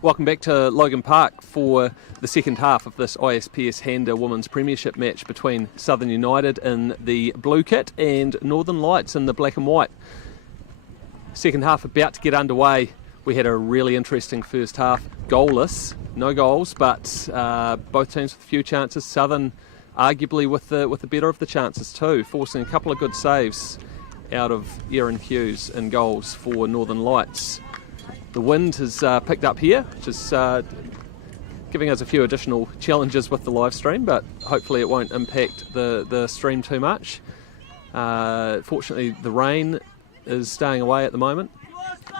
Welcome back to Logan Park for the second half of this ISPS Handa Women's Premiership match between Southern United in the blue kit and Northern Lights in the black and white. Second half about to get underway. We had a really interesting first half, goalless, no goals, but both teams with a few chances. Southern arguably with the better of the chances too, forcing a couple of good saves out of Erin Hughes in goals for Northern Lights. The wind has picked up here, which is giving us a few additional challenges with the live stream, but hopefully it won't impact the stream too much. Fortunately, the rain is staying away at the moment,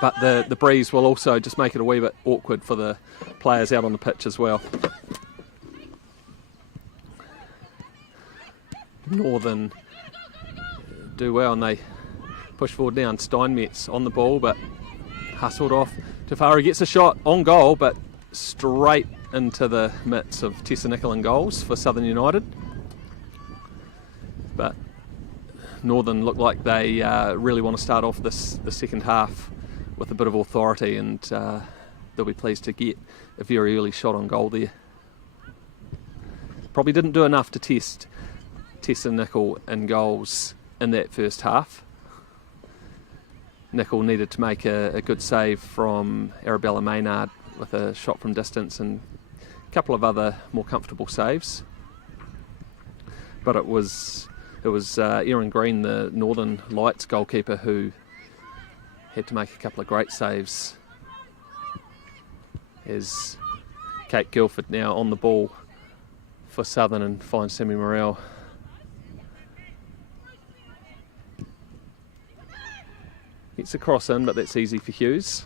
but the breeze will also just make it a wee bit awkward for the players out on the pitch as well. Northern do well and they push forward now, and Steinmetz on the ball but hustled off. Tafari gets a shot on goal but straight into the mitts of Tessa Nicol in goals for Southern United. But Northern look like they really want to start off the second half with a bit of authority, and they'll be pleased to get a very early shot on goal there. Probably didn't do enough to test Tessa Nicol in goals in that first half. Nicol needed to make a good save from Arabella Maynard with a shot from distance and a couple of other more comfortable saves. But it was Erin Green, the Northern Lights goalkeeper, who had to make a couple of great saves. As Kate Guilford now on the ball for Southern and finds Sammy Morrell. Gets a cross in, but that's easy for Hughes.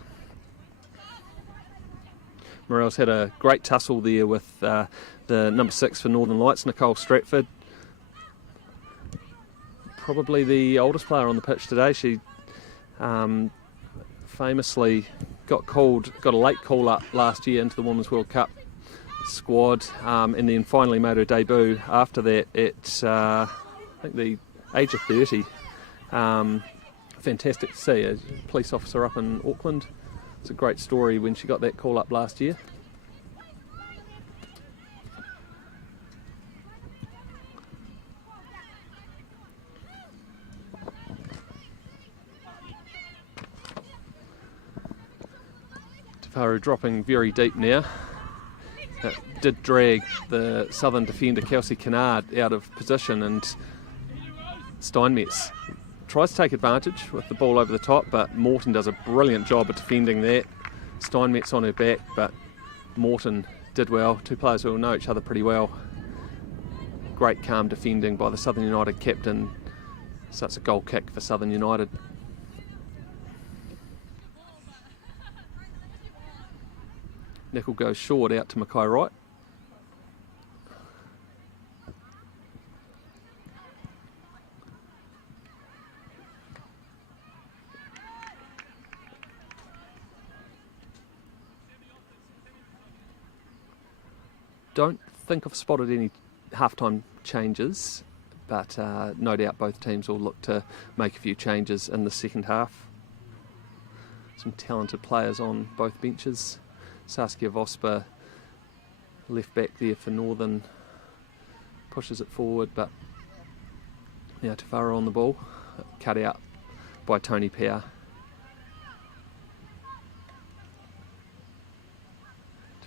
Morrell's had a great tussle there with the number 6 for Northern Lights, Nicole Stratford. Probably the oldest player on the pitch today. She famously got a late call up last year into the Women's World Cup squad, and then finally made her debut after that at I think the age of 30. Fantastic to see, a police officer up in Auckland. It's a great story when she got that call up last year. Tafaru dropping very deep now. It did drag the Southern defender Kelsey Canard out of position, and Steinmetz tries to take advantage with the ball over the top, but Morton does a brilliant job of defending that. Steinmetz on her back, but Morton did well. Two players who will know each other pretty well. Great calm defending by the Southern United captain. So it's a goal kick for Southern United. Nicol goes short out to Mackay Wright. Don't think I've spotted any halftime changes, but no doubt both teams will look to make a few changes in the second half. Some talented players on both benches. Saskia Vosper, left back there for Northern, pushes it forward, but now Tafara on the ball, cut out by Tony Power.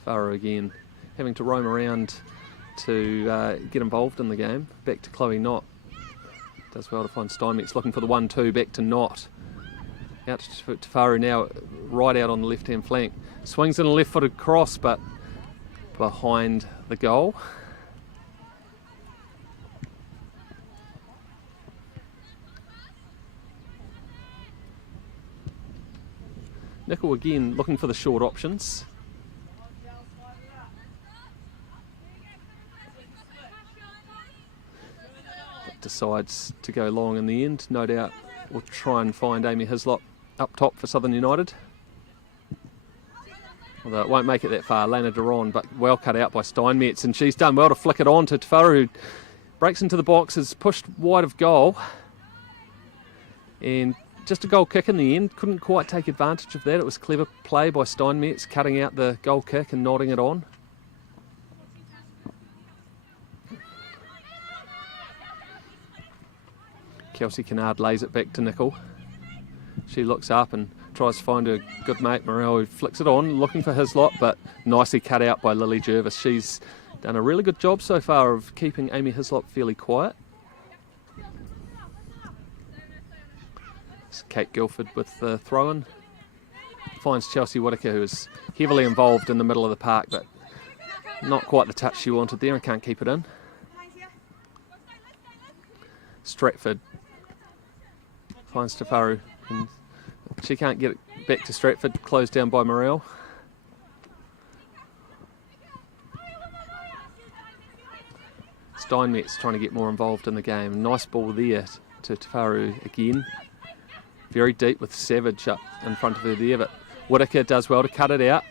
Tafara again, having to roam around to get involved in the game. Back to Chloe Knott. Does well to find Steinmetz, looking for the 1-2, back to Knott. Out to Tafaru now, right out on the left-hand flank. Swings in a left-footed cross, but behind the goal. Nicol again looking for the short options. Decides to go long in the end. No doubt we'll try and find Amy Hislop up top for Southern United. Although it won't make it that far. Lana Duron, but well cut out by Steinmetz, and she's done well to flick it on to Tafaru, who breaks into the box, is pushed wide of goal, and just a goal kick in the end. Couldn't quite take advantage of that. It was clever play by Steinmetz, cutting out the goal kick and nodding it on. Kelsey Canard lays it back to Nickel. She looks up and tries to find her good mate Morel, who flicks it on, looking for his lot, but nicely cut out by Lily Jervis. She's done a really good job so far of keeping Amy Hislop fairly quiet. It's Kate Guildford with the throw-in. Finds Chelsea Whittaker, who is heavily involved in the middle of the park, but not quite the touch she wanted there and can't keep it in. Stratford finds Tafaru, and she can't get it back to Stratford, closed down by Morel. Steinmetz trying to get more involved in the game. Nice ball there to Tafaru again. Very deep with Savage up in front of her there, but Whittaker does well to cut it out.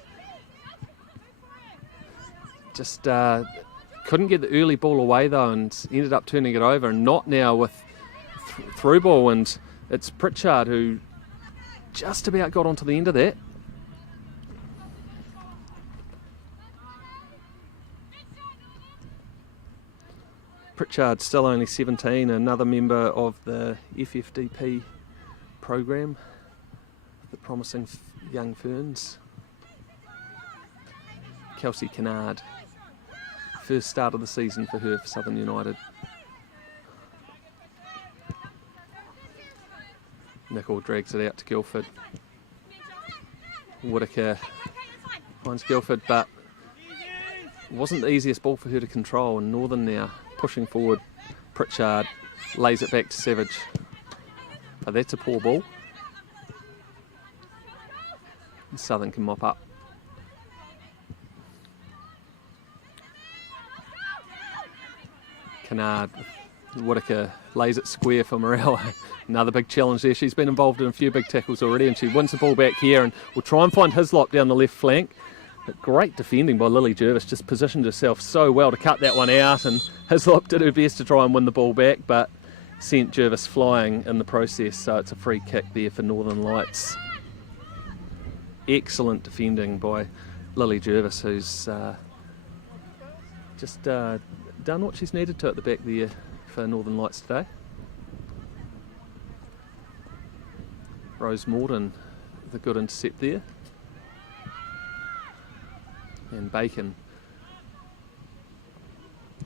Just couldn't get the early ball away though, and ended up turning it over, and not now with through ball, and it's Pritchard who just about got onto the end of that. Pritchard still only 17, another member of the FFDP program, the Promising Young Ferns. Kelsey Canard, first start of the season for her for Southern United. Nickel drags it out to Guildford. Whittaker finds Guildford, but it wasn't the easiest ball for her to control, and Northern now pushing forward. Pritchard lays it back to Savage. But that's a poor ball. And Southern can mop up. Canard, Whittaker lays it square for Morel. Another big challenge there. She's been involved in a few big tackles already, and she wins the ball back here and will try and find Hislop down the left flank. But great defending by Lily Jervis, just positioned herself so well to cut that one out, and Hislop did her best to try and win the ball back, but sent Jervis flying in the process, so it's a free kick there for Northern Lights. Excellent defending by Lily Jervis, who's just done what she's needed to at the back there for Northern Lights today. Rose Morton with a good intercept there. And Bacon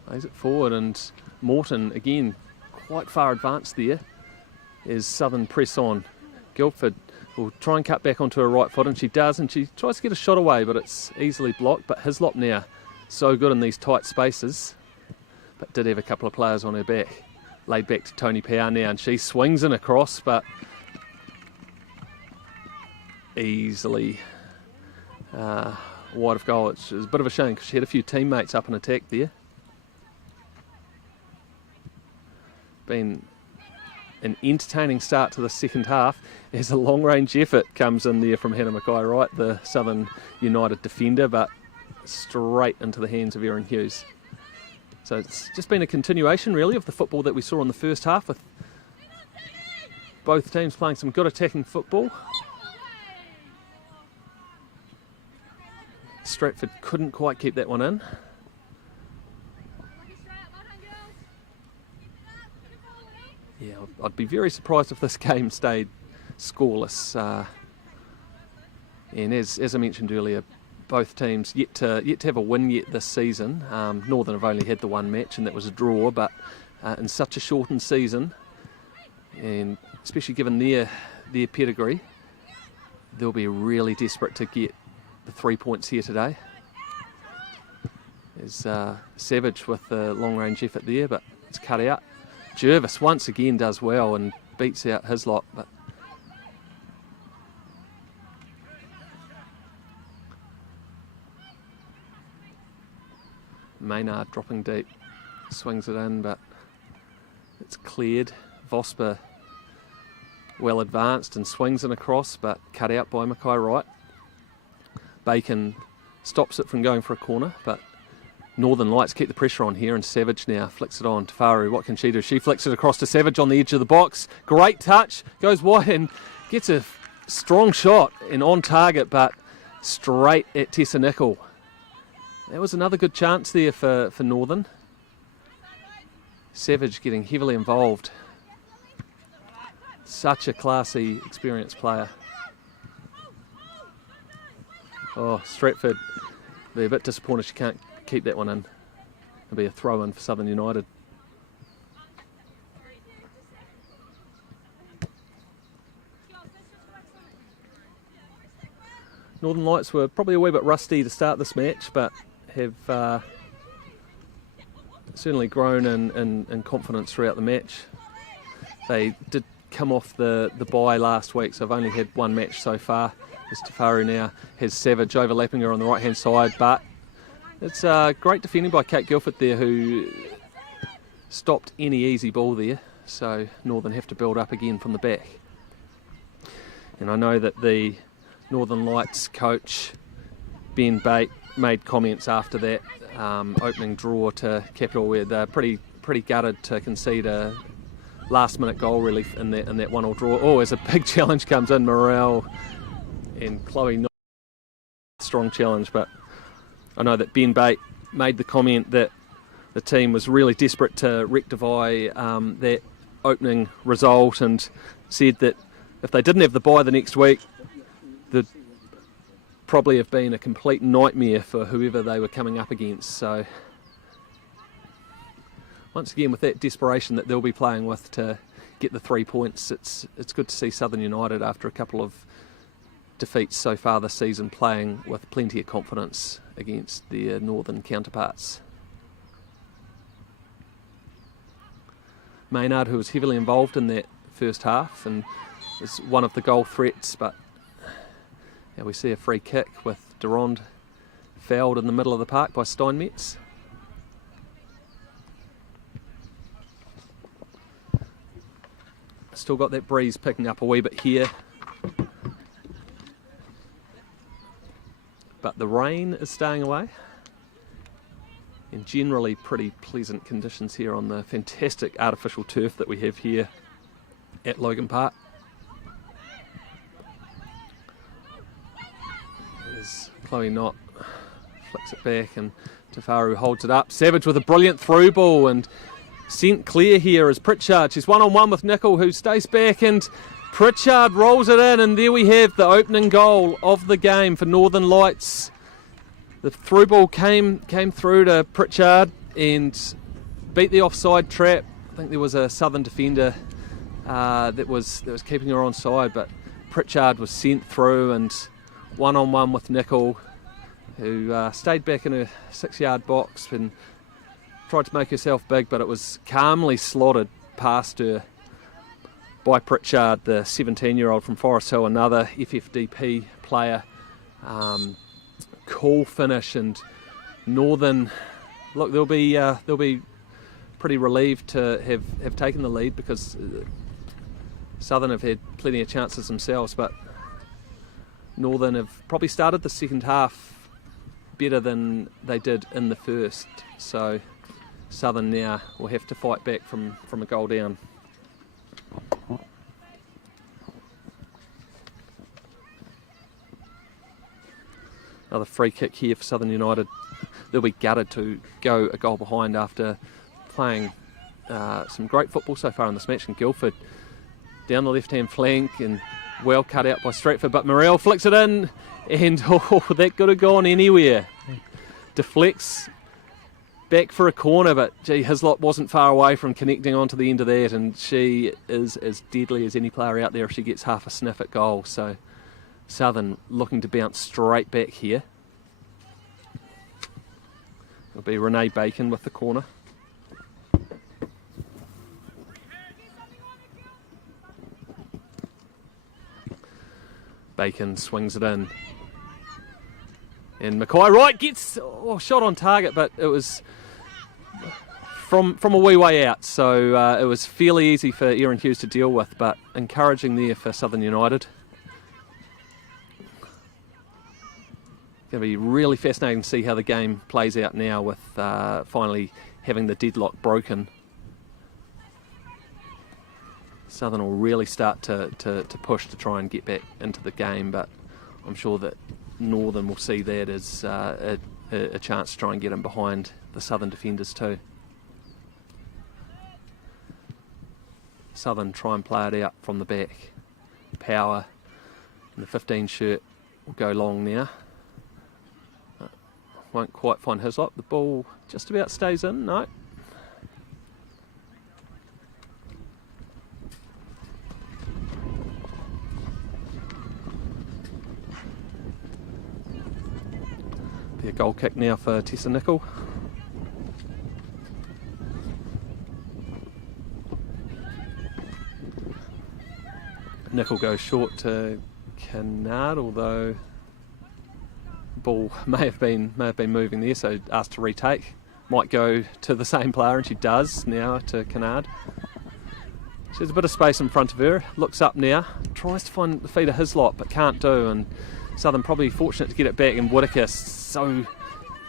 lays it forward, and Morton again quite far advanced there as Southern press on. Guildford will try and cut back onto her right foot, and she does, and she tries to get a shot away, but it's easily blocked. But Hislop now so good in these tight spaces, but did have a couple of players on her back. Laid back to Tony Power now, and she swings in across, but easily wide of goal. It's a bit of a shame because she had a few teammates up in attack there. Been an entertaining start to the second half as a long-range effort comes in there from Hannah Mackay-Wright, the Southern United defender, but straight into the hands of Erin Hughes. So it's just been a continuation really of the football that we saw in the first half, with both teams playing some good attacking football. Stratford couldn't quite keep that one in. Yeah, I'd be very surprised if this game stayed scoreless. And as I mentioned earlier, both teams yet to have a win yet this season. Northern have only had the one match, and that was a draw, but in such a shortened season, and especially given their pedigree, they'll be really desperate to get the 3 points here today. There's Savage with the long-range effort there, but it's cut out. Jervis once again does well and beats out Hislop, but Maynard dropping deep, swings it in, but it's cleared. Vosper well advanced and swings in across, but cut out by Mackay-Wright. Bacon stops it from going for a corner, but Northern Lights keep the pressure on here, and Savage now flicks it on. Tafaru, what can she do? She flicks it across to Savage on the edge of the box. Great touch, goes wide and gets a strong shot and on target, but straight at Tessa Nicol. That was another good chance there for Northern. Savage getting heavily involved. Such a classy, experienced player. Oh, Stratford, they're a bit disappointed she can't keep that one in. It'll be a throw in for Southern United. Northern Lights were probably a wee bit rusty to start this match, but have certainly grown in confidence throughout the match. They did come off the bye last week, so I've only had one match so far. As Tafaru now has Savage overlapping her on the right hand side, but it's great defending by Kate Guilford there, who stopped any easy ball there, so Northern have to build up again from the back. And I know that the Northern Lights coach Ben Bate made comments after that opening draw to Capital, where they're pretty gutted to concede a last minute goal really in that 1-1 draw. Oh, as a big challenge comes in, Morel and Chloe, not a strong challenge, but I know that Ben Bate made the comment that the team was really desperate to rectify that opening result, and said that if they didn't have the bye the next week, there'd probably have been a complete nightmare for whoever they were coming up against. So once again, with that desperation that they'll be playing with to get the 3 points, it's good to see Southern United, after a couple of defeats so far this season, playing with plenty of confidence against their northern counterparts. Maynard, who was heavily involved in that first half and was one of the goal threats, but yeah, we see a free kick with Durand fouled in the middle of the park by Steinmetz. Still got that breeze picking up a wee bit here, but the rain is staying away, and generally pretty pleasant conditions here on the fantastic artificial turf that we have here at Logan Park. As Chloe Knott flicks it back and Tafaru holds it up. Savage with a brilliant through ball and sent clear here as Pritchard. She's one-on-one with Nicol, who stays back, and Pritchard rolls it in, and there we have the opening goal of the game for Northern Lights. The through ball came through to Pritchard and beat the offside trap. I think there was a Southern defender that was keeping her onside, but Pritchard was sent through and one-on-one with Nicol, who stayed back in her 6-yard box and tried to make herself big, but it was calmly slotted past her by Pritchard, the 17-year-old from Forest Hill, another FFDP player. Cool finish, and Northern, look, they'll be pretty relieved to have taken the lead, because Southern have had plenty of chances themselves, but Northern have probably started the second half better than they did in the first, so Southern now will have to fight back from a goal down. Another free kick here for Southern United. They'll be gutted to go a goal behind after playing some great football so far in this match. And Guilford down the left-hand flank and well cut out by Stratford, but Morel flicks it in, and that could have gone anywhere. Deflects back for a corner, but gee, Hislop wasn't far away from connecting onto the end of that, and she is as deadly as any player out there if she gets half a sniff at goal. So Southern looking to bounce straight back here. It'll be Renee Bacon with the corner. Bacon swings it in, and Mackay Wright gets shot on target, but it was from a wee way out, so it was fairly easy for Erin Hughes to deal with, but encouraging there for Southern United. Going to be really fascinating to see how the game plays out now with finally having the deadlock broken. Southern will really start to push to try and get back into the game, but I'm sure that Northern will see that as a chance to try and get in behind the Southern defenders too. Southern try and play it out from the back. Power in the 15 shirt will go long now. Won't quite find Hislop. The ball just about stays in. No. Be a goal kick now for Tessa Nicol. Nicol goes short to Canard, although ball may have been moving there, so asked to retake. Might go to the same player, and she does now to Canard. She has a bit of space in front of her, looks up now, tries to find the feet of Hislop but can't do, and Southern probably fortunate to get it back, and Whittaker so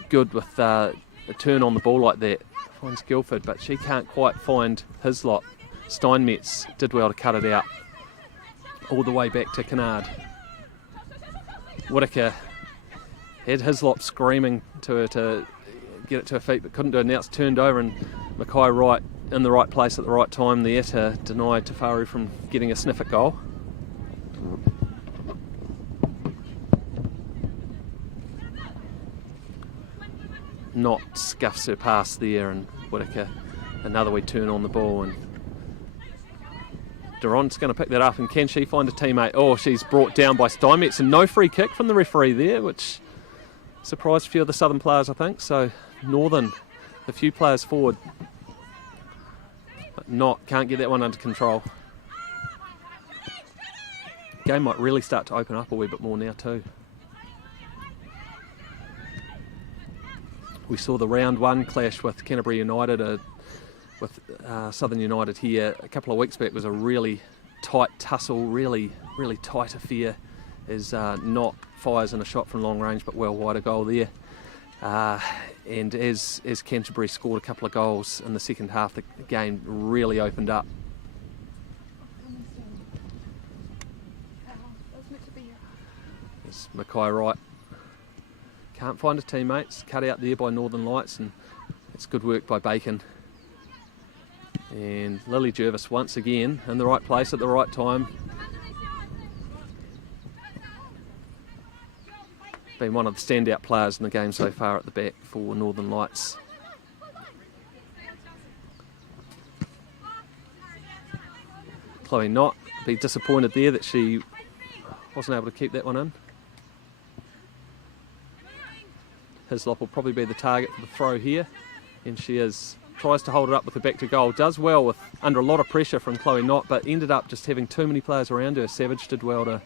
good with a turn on the ball like that. Finds Guildford, but she can't quite find Hislop. Steinmetz did well to cut it out all the way back to Canard. Whittaker had Hislop screaming to her to get it to her feet, but couldn't do it. Now it's turned over, and Mackay Wright in the right place at the right time there to deny Tafaru from getting a sniff at goal. Not scuffs her pass there, and Whittaker another wee turn on the ball, and Durant's going to pick that up, and can she find a teammate? Oh, she's brought down by Steinmetz, and no free kick from the referee there, which surprised a few of the Southern players, I think. So Northern, a few players forward, but can't get that one under control. Game might really start to open up a wee bit more now too. We saw the round one clash with Canterbury United, with Southern United here a couple of weeks back. It was a really tight tussle, really tight affair, as Knott fires in a shot from long range, but well wide a goal there. And as Canterbury scored a couple of goals in the second half, the game really opened up. There's Mackay Wright. Can't find a teammate. It's cut out there by Northern Lights, and it's good work by Bacon. And Lily Jervis once again in the right place at the right time. Been one of the standout players in the game so far at the back for Northern Lights. Chloe Knott be disappointed there that she wasn't able to keep that one in. Hislop will probably be the target for the throw here, and she is. Tries to hold it up with the back to goal. Does well with under a lot of pressure from Chloe Knott, but ended up just having too many players around her. Savage did well to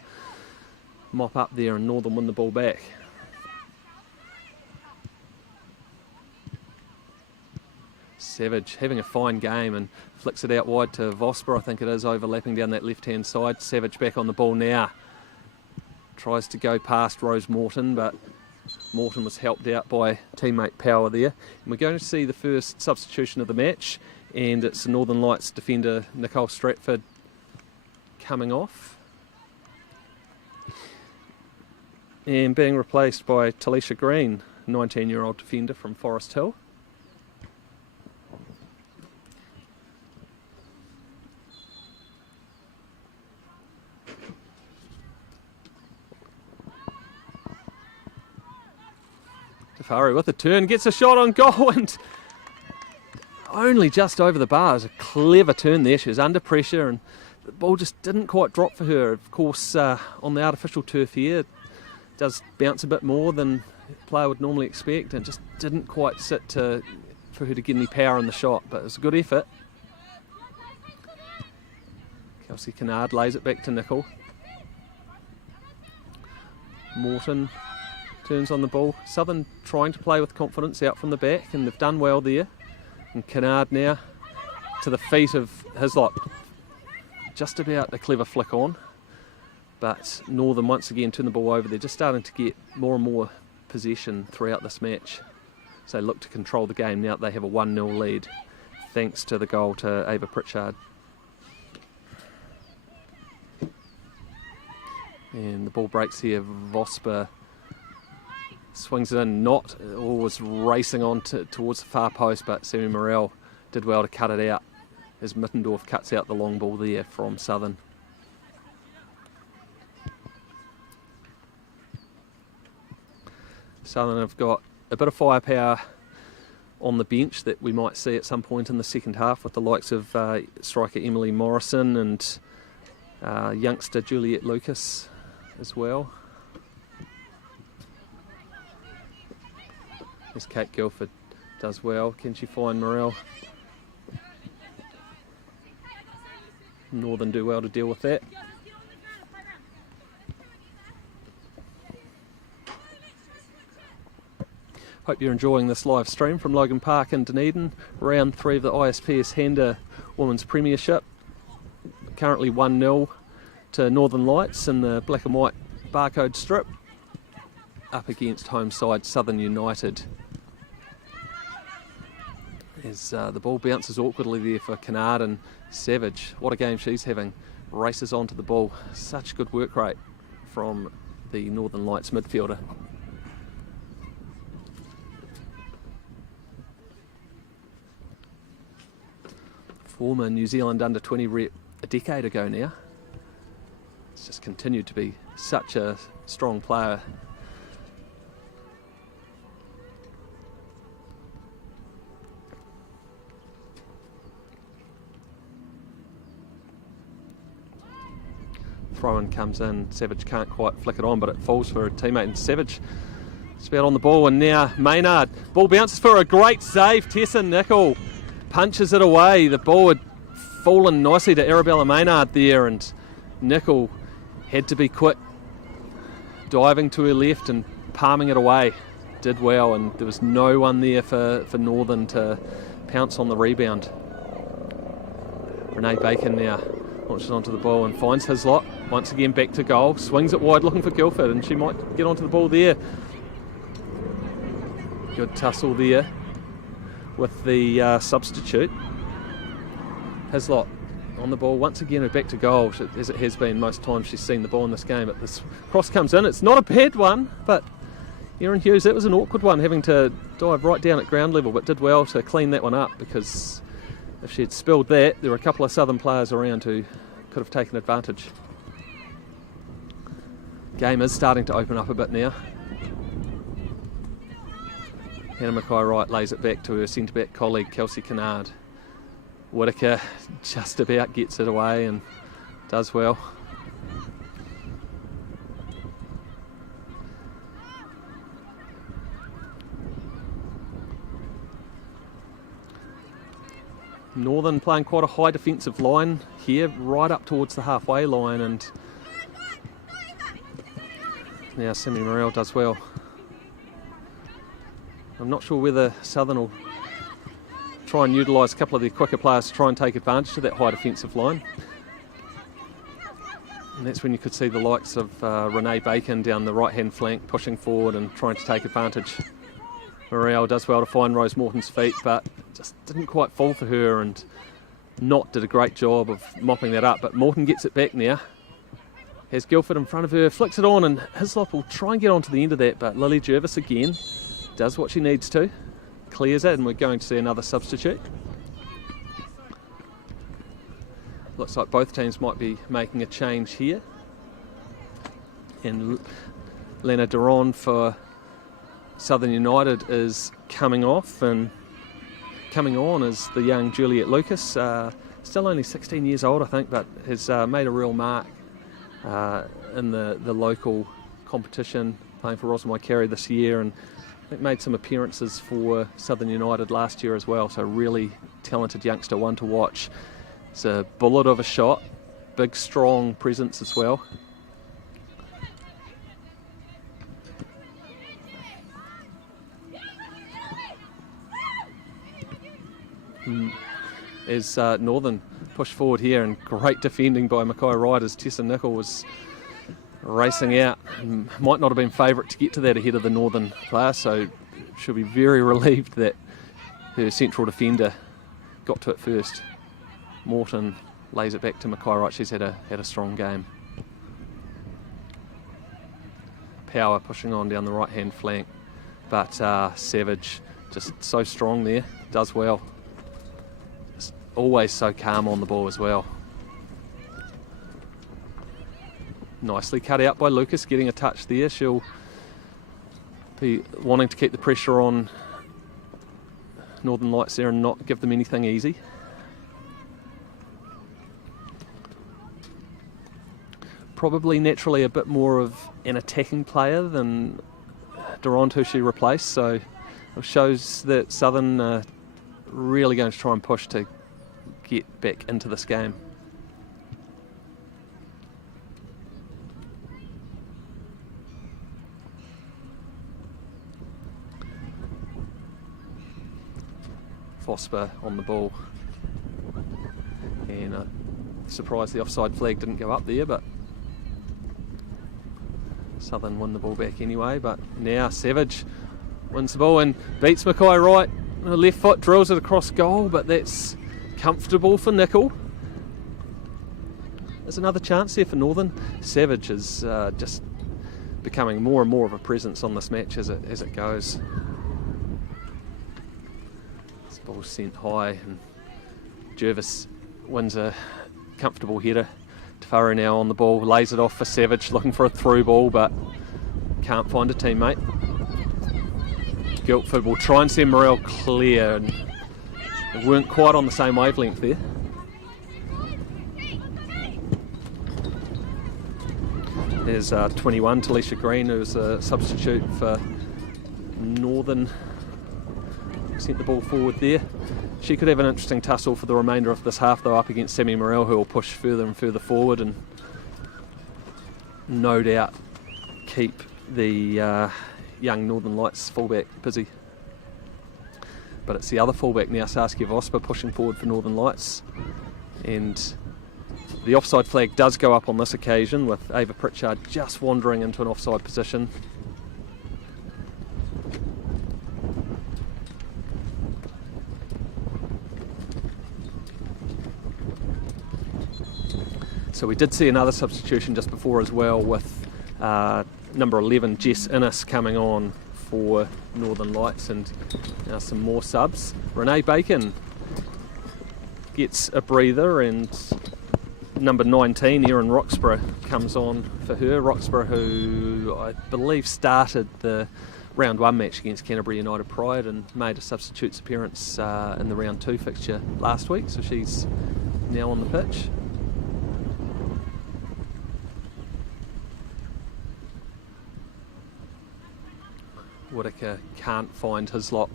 mop up there, and Northern win the ball back. Savage having a fine game and flicks it out wide to Vosper, I think it is, overlapping down that left-hand side. Savage back on the ball now. Tries to go past Rose Morton, but Morton was helped out by teammate Power there. And we're going to see the first substitution of the match, and it's Northern Lights defender Nicole Stratford coming off and being replaced by Talisha Green, 19-year-old defender from Forest Hill. Tafaru with a turn, gets a shot on goal, and only just over the bar. It was a clever turn there. She was under pressure, and the ball just didn't quite drop for her. Of course, on the artificial turf here, it does bounce a bit more than a player would normally expect, and just didn't quite sit for her to get any power in the shot, but it was a good effort. Kelsey Canard lays it back to Nicol. Morton turns on the ball. Southern trying to play with confidence out from the back, and they've done well there. And Canard now to the feet of Hislop. Just about a clever flick on. But Northern once again turn the ball over. They're just starting to get more and more possession throughout this match. So they look to control the game now that they have a 1-0 lead, thanks to the goal to Ava Pritchard. And the ball breaks here. Vosper swings it in, not always racing on towards the far post, but Sammy Morrell did well to cut it out as Mittendorf cuts out the long ball there from Southern. Southern have got a bit of firepower on the bench that we might see at some point in the second half, with the likes of striker Emily Morrison and youngster Juliet Lucas as well. As Kate Guilford does well. Can she find Morrell? Northern do well to deal with that. Hope you're enjoying this live stream from Logan Park in Dunedin. Round 3 of the ISPS Handa Women's Premiership. Currently 1-0 to Northern Lights in the black and white barcode strip, up against home side Southern United. As the ball bounces awkwardly there for Canard, and Savage, what a game she's having, races onto the ball. Such good work rate from the Northern Lights midfielder. Former New Zealand under-20 rep a decade ago now. It's just continued to be such a strong player. Throw-in comes in, Savage can't quite flick it on, but it falls for a teammate, and Savage spout on the ball, and now Maynard. Ball bounces for a great save. Tessa Nicol punches it away. The ball had fallen nicely to Arabella Maynard there, and Nicol had to be quick, diving to her left and palming it away. Did well, and there was no one there for Northern to pounce on the rebound. Renee Bacon now launches onto the ball and finds Hislop. Once again back to goal, swings it wide looking for Guilford, and she might get onto the ball there. Good tussle there with the substitute. Hislop on the ball once again, back to goal, as it has been most times she's seen the ball in this game. But this cross comes in, it's not a bad one, but Erin Hughes, that was an awkward one, having to dive right down at ground level, but did well to clean that one up, because if she had spilled that, there were a couple of Southern players around who could have taken advantage. Game is starting to open up a bit now. Hannah Mackay-Wright lays it back to her centre-back colleague Kelsey Canard. Whittaker just about gets it away and does well. Northern playing quite a high defensive line here, right up towards the halfway line, and now Sammy Morrell does well. I'm not sure whether Southern will try and utilise a couple of their quicker players to try and take advantage of that high defensive line. And that's when you could see the likes of Renee Bacon down the right-hand flank pushing forward and trying to take advantage. Morrell does well to find Rose Morton's feet, but just didn't quite fall for her, and Knott did a great job of mopping that up. But Morton gets it back now. Has Guilford in front of her, flicks it on, and Hislop will try and get onto the end of that, but Lily Jervis again does what she needs to, clears it, and we're going to see another substitute. Looks like both teams might be making a change here. And Lena Duron for Southern United is coming off, and coming on is the young Juliet Lucas, still only 16 years old I think, but has made a real mark in the local competition, playing for Rosamai Carey this year, and I think made some appearances for Southern United last year as well, so really talented youngster, one to watch. It's a bullet of a shot, big strong presence as well. As Northern push forward here, and great defending by Mackay-Wright, as Tessa Nicol was racing out. Might not have been favourite to get to that ahead of the Northern player, so she'll be very relieved that her central defender got to it first. Morton lays it back to Mackay Wright. She's had a strong game. Power pushing on down the right hand flank, but Savage just so strong there, does well. Just always so calm on the ball as well. Nicely cut out by Lucas, getting a touch there. She'll be wanting to keep the pressure on Northern Lights there and not give them anything easy. Probably naturally a bit more of an attacking player than Durant, who she replaced, so it shows that Southern are really going to try and push to get back into this game. Vosper on the ball, and surprised the offside flag didn't go up there, but Southern win the ball back anyway. But now Savage wins the ball and beats Mackay Wright. Left foot drills it across goal, but that's comfortable for Nickel. There's another chance there for Northern. Savage is just becoming more and more of a presence on this match as it goes. This ball's sent high and Jervis wins a comfortable header. Tafaro now on the ball, lays it off for Savage, looking for a through ball, but can't find a teammate. Guildford will try and send Morel clear, and they weren't quite on the same wavelength there. There's 21, Talisha Green, who's a substitute for Northern. Sent the ball forward there. She could have an interesting tussle for the remainder of this half, though, up against Sammy Morel, who will push further and further forward and no doubt keep the young Northern Lights fullback busy. But it's the other fullback now, Saskia Vosper, pushing forward for Northern Lights, and the offside flag does go up on this occasion, with Ava Pritchard just wandering into an offside position. So we did see another substitution just before as well, with number 11, Jess Innes, coming on for Northern Lights, and now some more subs. Renee Bacon gets a breather, and number 19, Erin Roxburgh, comes on for her. Roxburgh, who I believe started the round 1 match against Canterbury United Pride and made a substitutes appearance in the round 2 fixture last week, so she's now on the pitch. Whittaker can't find his lot.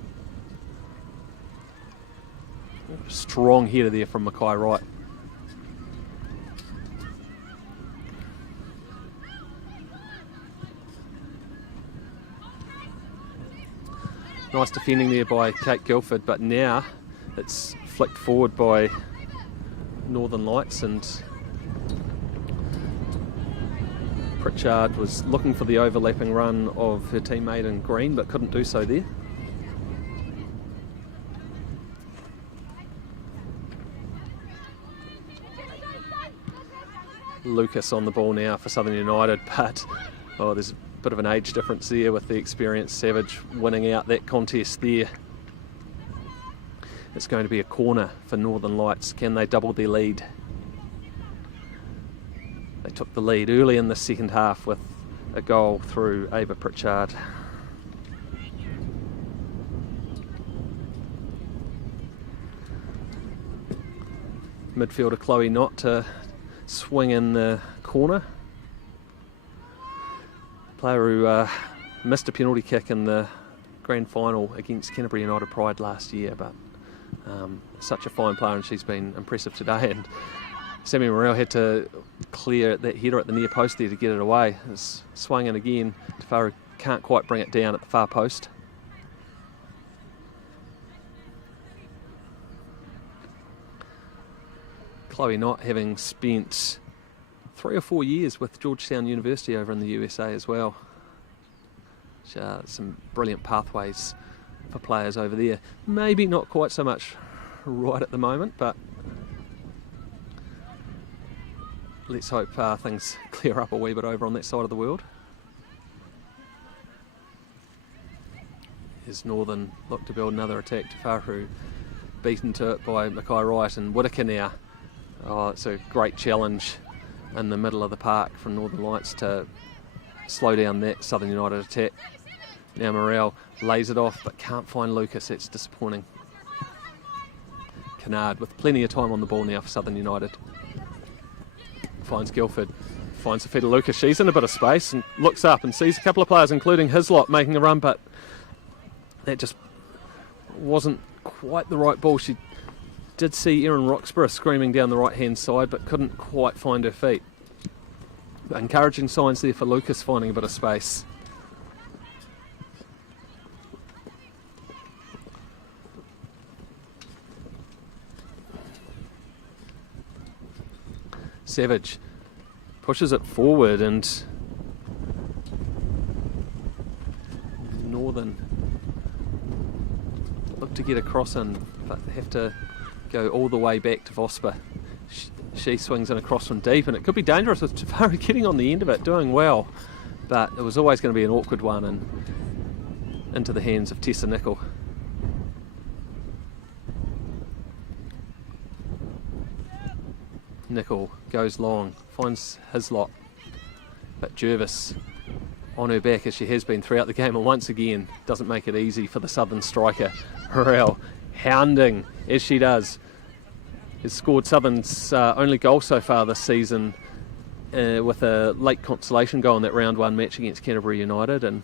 Strong header there from Mackay Wright. Nice defending there by Kate Guildford, but now it's flicked forward by Northern Lights, and Pritchard was looking for the overlapping run of her teammate in green, but couldn't do so there. Lucas on the ball now for Southern United, but there's a bit of an age difference there with the experienced Savage winning out that contest there. It's going to be a corner for Northern Lights. Can they double their lead? They took the lead early in the second half with a goal through Ava Pritchard. Midfielder Chloe Knott to swing in the corner. Player who missed a penalty kick in the grand final against Canterbury United Pride last year, but such a fine player, and she's been impressive today. And Sammy Morel had to clear that header at the near post there to get it away. It's swung in again. Tafaro can't quite bring it down at the far post. Chloe Knott, having spent 3 or 4 years with Georgetown University over in the USA as well. Some brilliant pathways for players over there. Maybe not quite so much right at the moment, but let's hope things clear up a wee bit over on that side of the world. As Northern look to build another attack, Tafaru beaten to it by Mackay Wright and Whitaker now. Oh, it's a great challenge in the middle of the park from Northern Lights to slow down that Southern United attack. Now Morrell lays it off but can't find Lucas. It's disappointing. Canard with plenty of time on the ball now for Southern United. Finds Guildford, finds the feet of Lucas. She's in a bit of space and looks up and sees a couple of players including Hislop making a run, but that just wasn't quite the right ball. She did see Erin Roxburgh screaming down the right hand side but couldn't quite find her feet. But encouraging signs there for Lucas finding a bit of space. Savage pushes it forward and Northern look to get across in, but have to go all the way back to Vosper. She swings in across from deep, and it could be dangerous with Tafari getting on the end of it, doing well, but it was always going to be an awkward one and into the hands of Tessa Nicol. Nicol goes long, finds Hislop, but Jervis on her back as she has been throughout the game, and once again doesn't make it easy for the Southern striker. Morrell hounding as she does. Has scored Southern's only goal so far this season with a late consolation goal in that round 1 match against Canterbury United, and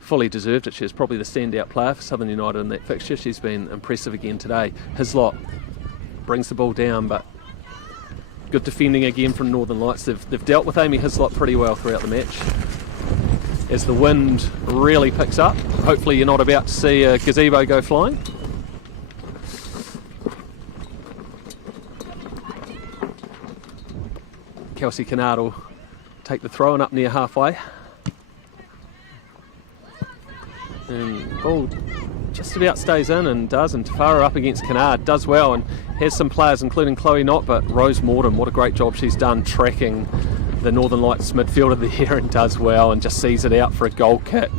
fully deserved it. She was probably the standout player for Southern United in that fixture. She's been impressive again today. Hislop brings the ball down, but good defending again from Northern Lights. They've dealt with Amy Hislop pretty well throughout the match. As the wind really picks up, hopefully you're not about to see a gazebo go flying. Kelsey Canard will take the throw-in up near halfway. And ball just about stays in and does, and Tafara up against Canard does well and has some players including Chloe Knott, but Rose Morton, what a great job she's done tracking the Northern Lights midfielder there, and does well and just sees it out for a goal kick.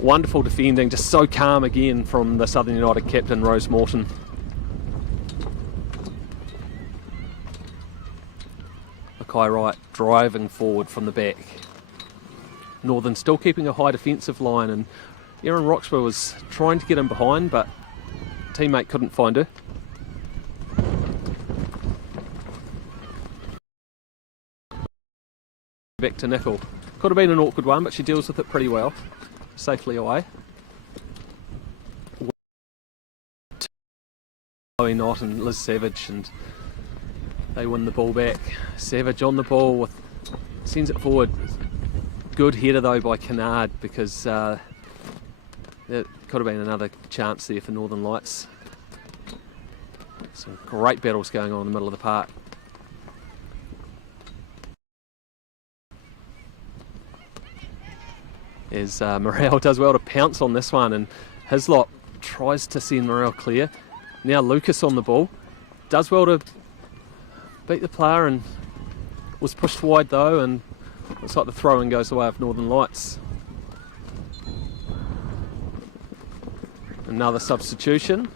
Wonderful defending, just so calm again from the Southern United captain Rose Morton. Mackay Wright driving forward from the back. Northern still keeping a high defensive line, and Erin Roxburgh was trying to get in behind, but teammate couldn't find her. Back to Nicol. Could have been an awkward one, but she deals with it pretty well. Safely away. Chloe Knott and Liz Savage, and they win the ball back. Savage on the ball, sends it forward. Good header though by Canard, because there could have been another chance there for Northern Lights. Some great battles going on in the middle of the park. As Morrell does well to pounce on this one, and Hislop tries to send Morrell clear. Now Lucas on the ball, does well to beat the player and was pushed wide though, and looks like the throw-in goes the way of Northern Lights. Another substitution,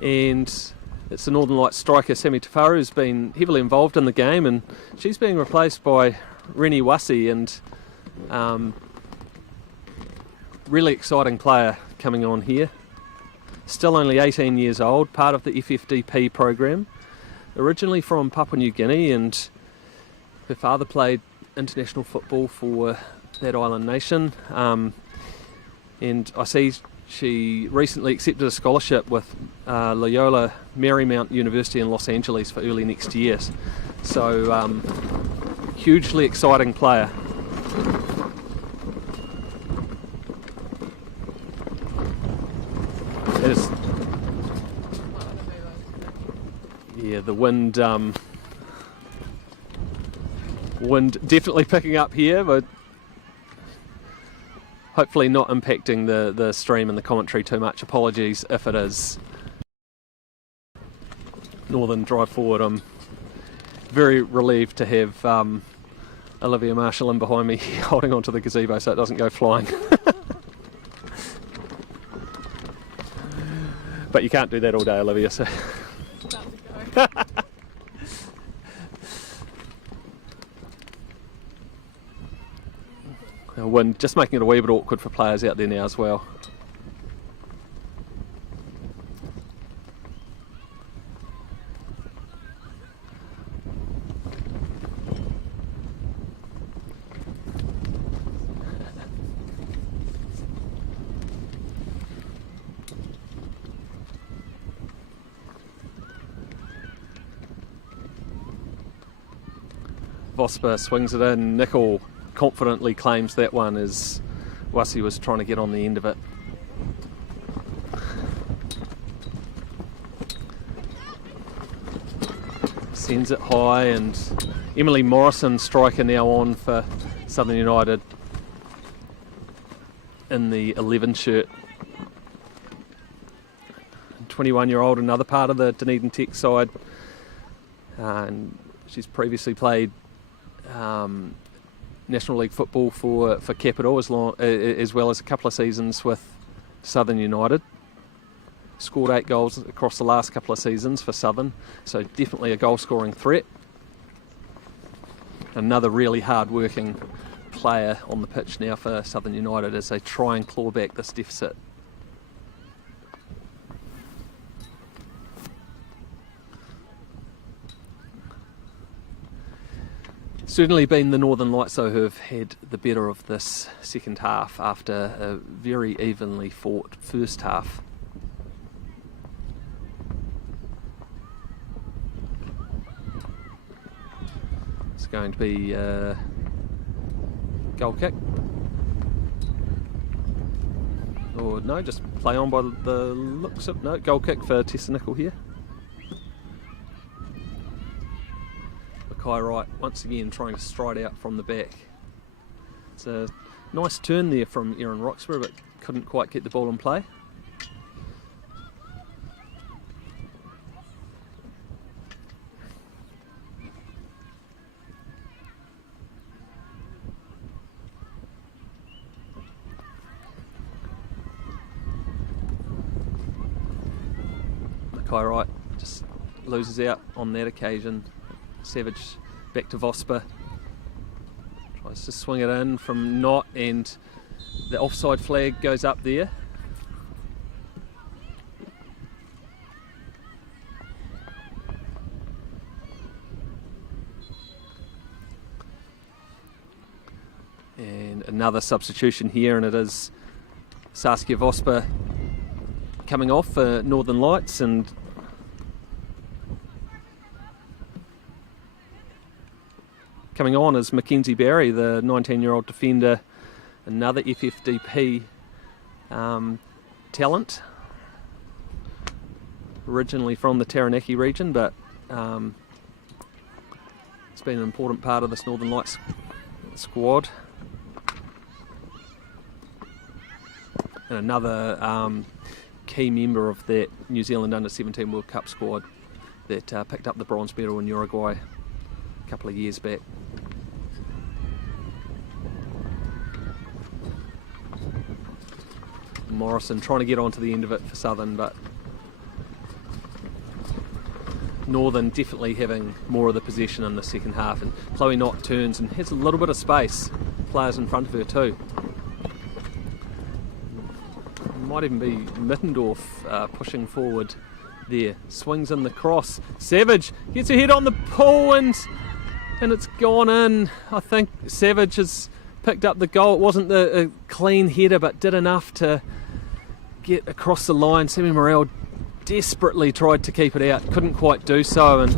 and it's the Northern Lights striker Sammy Tafaru, who's been heavily involved in the game, and she's being replaced by Rennie Wassi, and really exciting player coming on here. Still only 18 years old, part of the FFDP program. Originally from Papua New Guinea, and her father played international football for that island nation. And I see she recently accepted a scholarship with Loyola Marymount University in Los Angeles for early next year. So hugely exciting player. Yeah, the wind Wind definitely picking up here, but hopefully not impacting the stream and the commentary too much. Apologies if it is. Northern drive forward. I'm very relieved to have Olivia Marshall in behind me holding onto the gazebo so it doesn't go flying. But you can't do that all day, Olivia, so... The wind just making it a wee bit awkward for players out there now as well. Vosper swings it in. Nickel confidently claims that one as Wasi was trying to get on the end of it. Sends it high, and Emily Morrison, striker now on for Southern United in the 11 shirt. 21-year-old, another part of the Dunedin Tech side, and she's previously played National League football for Capital as well as a couple of seasons with Southern United. Scored 8 goals across the last couple of seasons for Southern, so definitely a goal scoring threat. Another really hard working player on the pitch now for Southern United as they try and claw back this deficit. Certainly been the Northern Lights though who have had the better of this second half after a very evenly fought first half. It's going to be a goal kick. Or no, just play on by the looks of... No, goal kick for Tessa Nicol here. Mackay Wright once again trying to stride out from the back. It's a nice turn there from Erin Roxburgh, but couldn't quite get the ball in play. Mackay Wright just loses out on that occasion. Savage back to Vosper, tries to swing it in from Knott, and the offside flag goes up there. And another substitution here, and it is Saskia Vosper coming off for Northern Lights, and coming on is Mackenzie Barry, the 19-year-old defender, another FFDP talent, originally from the Taranaki region, but it's been an important part of this Northern Lights squad. And another key member of that New Zealand Under-17 World Cup squad that picked up the bronze medal in Uruguay a couple of years back. Morrison trying to get onto the end of it for Southern, but Northern definitely having more of the possession in the second half, and Chloe Knott turns and has a little bit of space, players in front of her too. Might even be Mittendorf pushing forward there, swings in the cross, Savage gets her head on the pull, and it's gone in. I think Savage has picked up the goal. It wasn't a clean header, but did enough to get across the line. Sammy Morrell desperately tried to keep it out, couldn't quite do so, and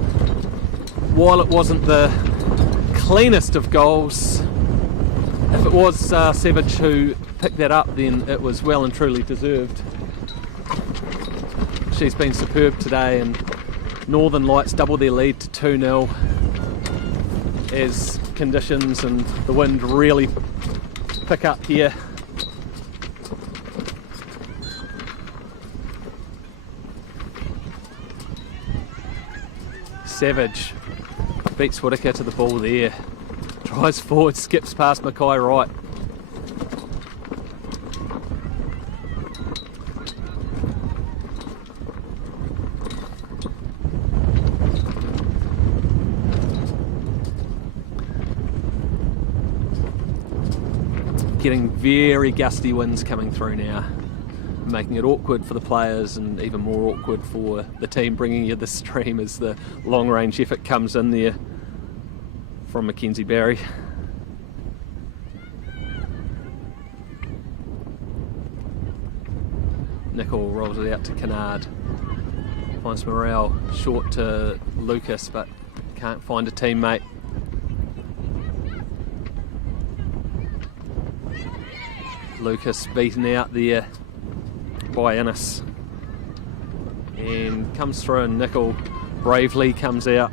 while it wasn't the cleanest of goals, if it was Savage who picked that up, then it was well and truly deserved. She's been superb today, and Northern Lights double their lead to 2-0 as conditions and the wind really pick up here. Savage beats Whittaker to the ball there, drives forward, skips past Mackay right. Getting very gusty winds coming through now, making it awkward for the players and even more awkward for the team bringing you the stream as the long range effort comes in there from Mackenzie Barry. Nickel rolls it out to Canard, finds Morrell short to Lucas but can't find a teammate. Lucas beaten out there by Innes and comes through, and Nickel bravely comes out.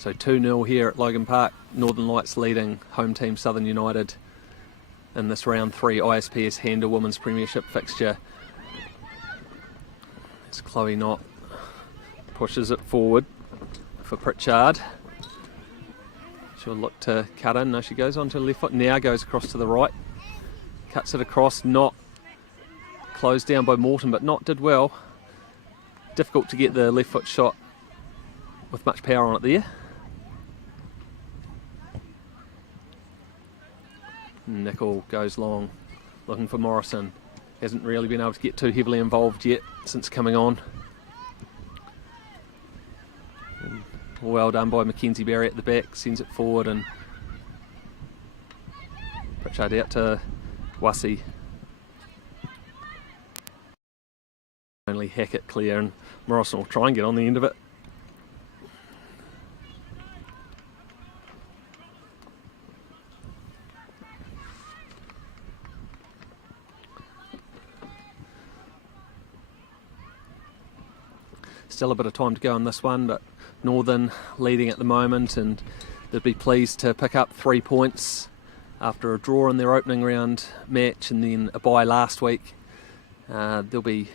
So 2-0 here at Logan Park. Northern Lights leading home team Southern United in this round 3 ISPS Handa Women's Premiership fixture. As Chloe Knott pushes it forward for Pritchard. She'll look to cut in. No, she goes on to the left foot. Now goes across to the right. Cuts it across. Knott closed down by Morton, but Knott did well. Difficult to get the left foot shot with much power on it there. Nickel goes long, looking for Morrison. Hasn't really been able to get too heavily involved yet since coming on. And well done by Mackenzie Barry at the back, sends it forward, and Pritchard out to Wassi. Only Hackett clear, and Morrison will try and get on the end of it. Still a bit of time to go on this one, but Northern leading at the moment, and they'd be pleased to pick up 3 points after a draw in their opening round match and then a bye last week. They'll be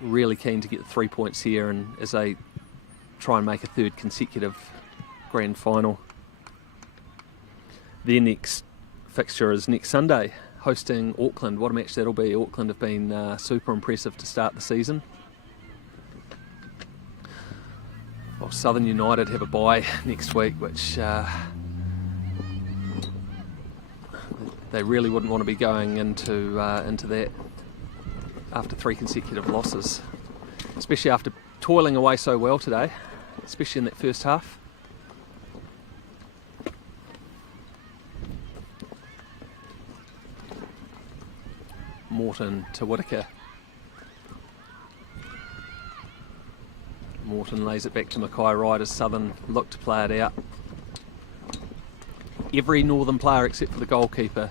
really keen to get the 3 points here, and as they try and make a third consecutive grand final. Their next fixture is next Sunday, hosting Auckland. What a match that'll be. Auckland have been super impressive to start the season. Well, Southern United have a bye next week, which they really wouldn't want to be going into that after 3 consecutive losses, especially after toiling away so well today, especially in that first half. Morton to Whittaker. Morton lays it back to Mackay right as Southern look to play it out. Every Northern player except for the goalkeeper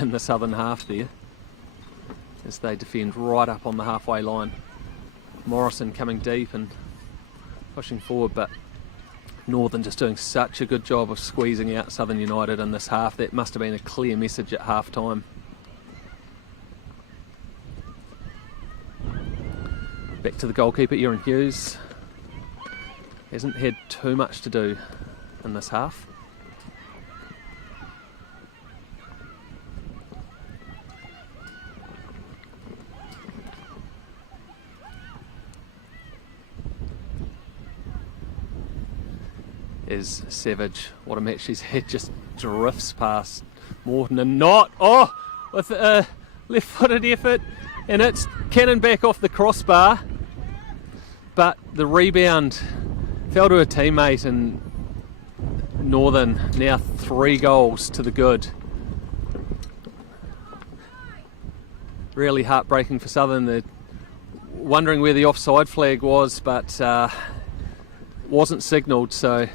in the Southern half there, as they defend right up on the halfway line. Morrison coming deep and pushing forward, but Northern just doing such a good job of squeezing out Southern United in this half. That must have been a clear message at half time. Back to the goalkeeper, Erin Hughes. Hasn't had too much to do in this half. Is Savage. What a match she's had, just drifts past Morton and Knott. Oh, with a left-footed effort And it's Cannon back off the crossbar, but the rebound fell to a teammate, and Northern now 3 goals to the good. Really heartbreaking for Southern. They're wondering where the offside flag was, but wasn't signalled, so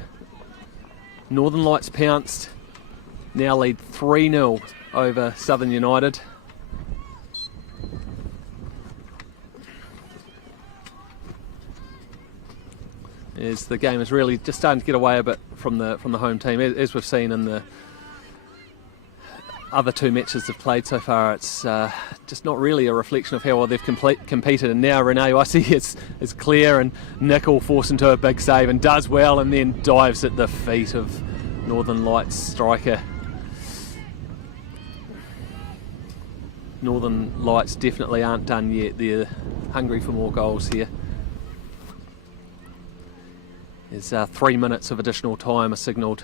Northern Lights pounced, now lead 3-0 over Southern United. As the game is really just starting to get away a bit from the home team, as we've seen in the other 2 matches they've played so far. It's just not really a reflection of how well they've competed. And now Renee Wasi is clear, and Nickel forced into a big save and does well, and then dives at the feet of Northern Lights striker. Northern Lights definitely aren't done yet. They're hungry for more goals here. There's 3 minutes of additional time are signalled.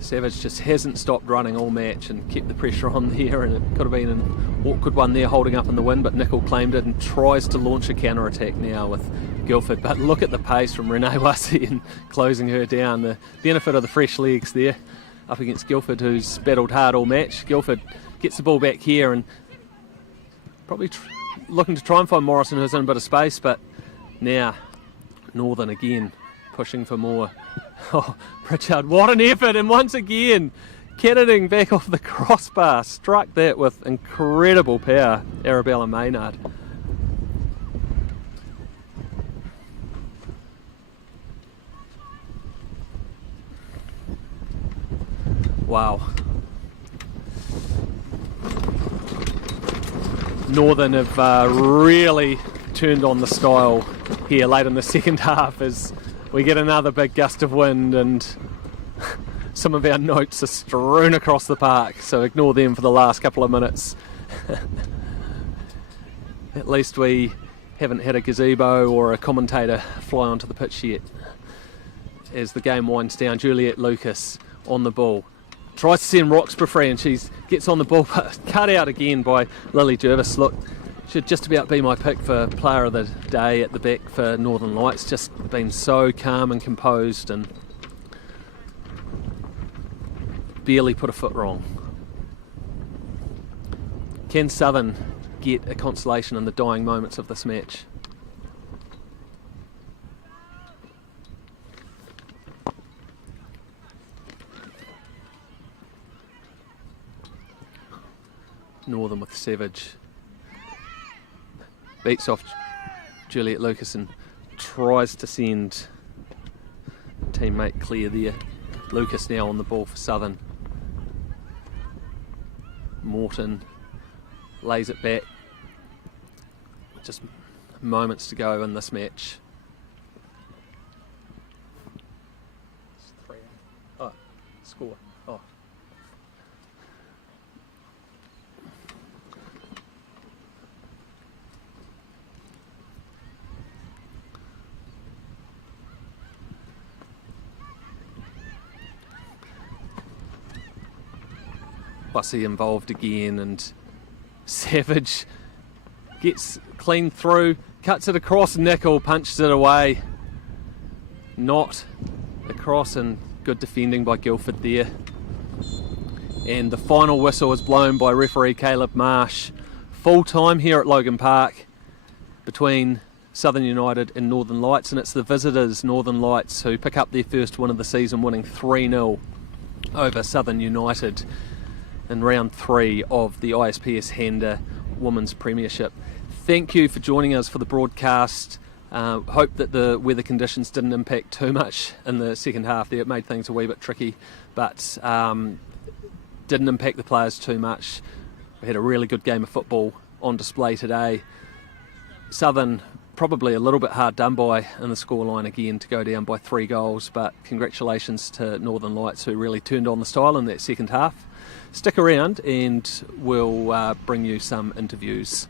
Savage just hasn't stopped running all match and kept the pressure on there, and it could have been an awkward one there holding up in the wind, but Nickel claimed it and tries to launch a counter attack now with Guildford. But look at the pace from Renee Wasi and closing her down. The benefit of the fresh legs there up against Guildford, who's battled hard all match. Guildford gets the ball back here and probably looking to try and find Morrison, who's in a bit of space, but now Northern again pushing for more. Oh, Pritchard, what an effort, and once again cannoning back off the crossbar, struck that with incredible power, Arabella Maynard. Wow. Northern have really turned on the style here late in the second half as we get another big gust of wind, and some of our notes are strewn across the park, so ignore them for the last couple of minutes. At least we haven't had a gazebo or a commentator fly onto the pitch yet. As the game winds down, Juliet Lucas on the ball. Tries to send Roxburgh free, and she gets on the ball, but cut out again by Lily Jervis. Look, should just about be my pick for player of the day at the back for Northern Lights. Just been so calm and composed and barely put a foot wrong. Can Southern get a consolation in the dying moments of this match? Northern with Savage. Beats off Juliet Lucas and tries to send teammate clear there. Lucas now on the ball for Southern. Morton lays it back. Just moments to go in this match. Oh, score. Oh. Bussy involved again, and Savage gets clean through, cuts it across, Nickel punches it away. Not across, and good defending by Guildford there. And the final whistle is blown by referee Caleb Marsh. Full time here at Logan Park between Southern United and Northern Lights, and it's the visitors, Northern Lights, who pick up their first win of the season, winning 3-0 over Southern United in round 3 of the ISPS Handa Women's Premiership. Thank you for joining us for the broadcast. Hope that the weather conditions didn't impact too much in the second half there. It made things a wee bit tricky, but didn't impact the players too much. We had a really good game of football on display today. Southern probably a little bit hard done by in the scoreline again to go down by 3 goals, but congratulations to Northern Lights, who really turned on the style in that second half. Stick around and we'll bring you some interviews.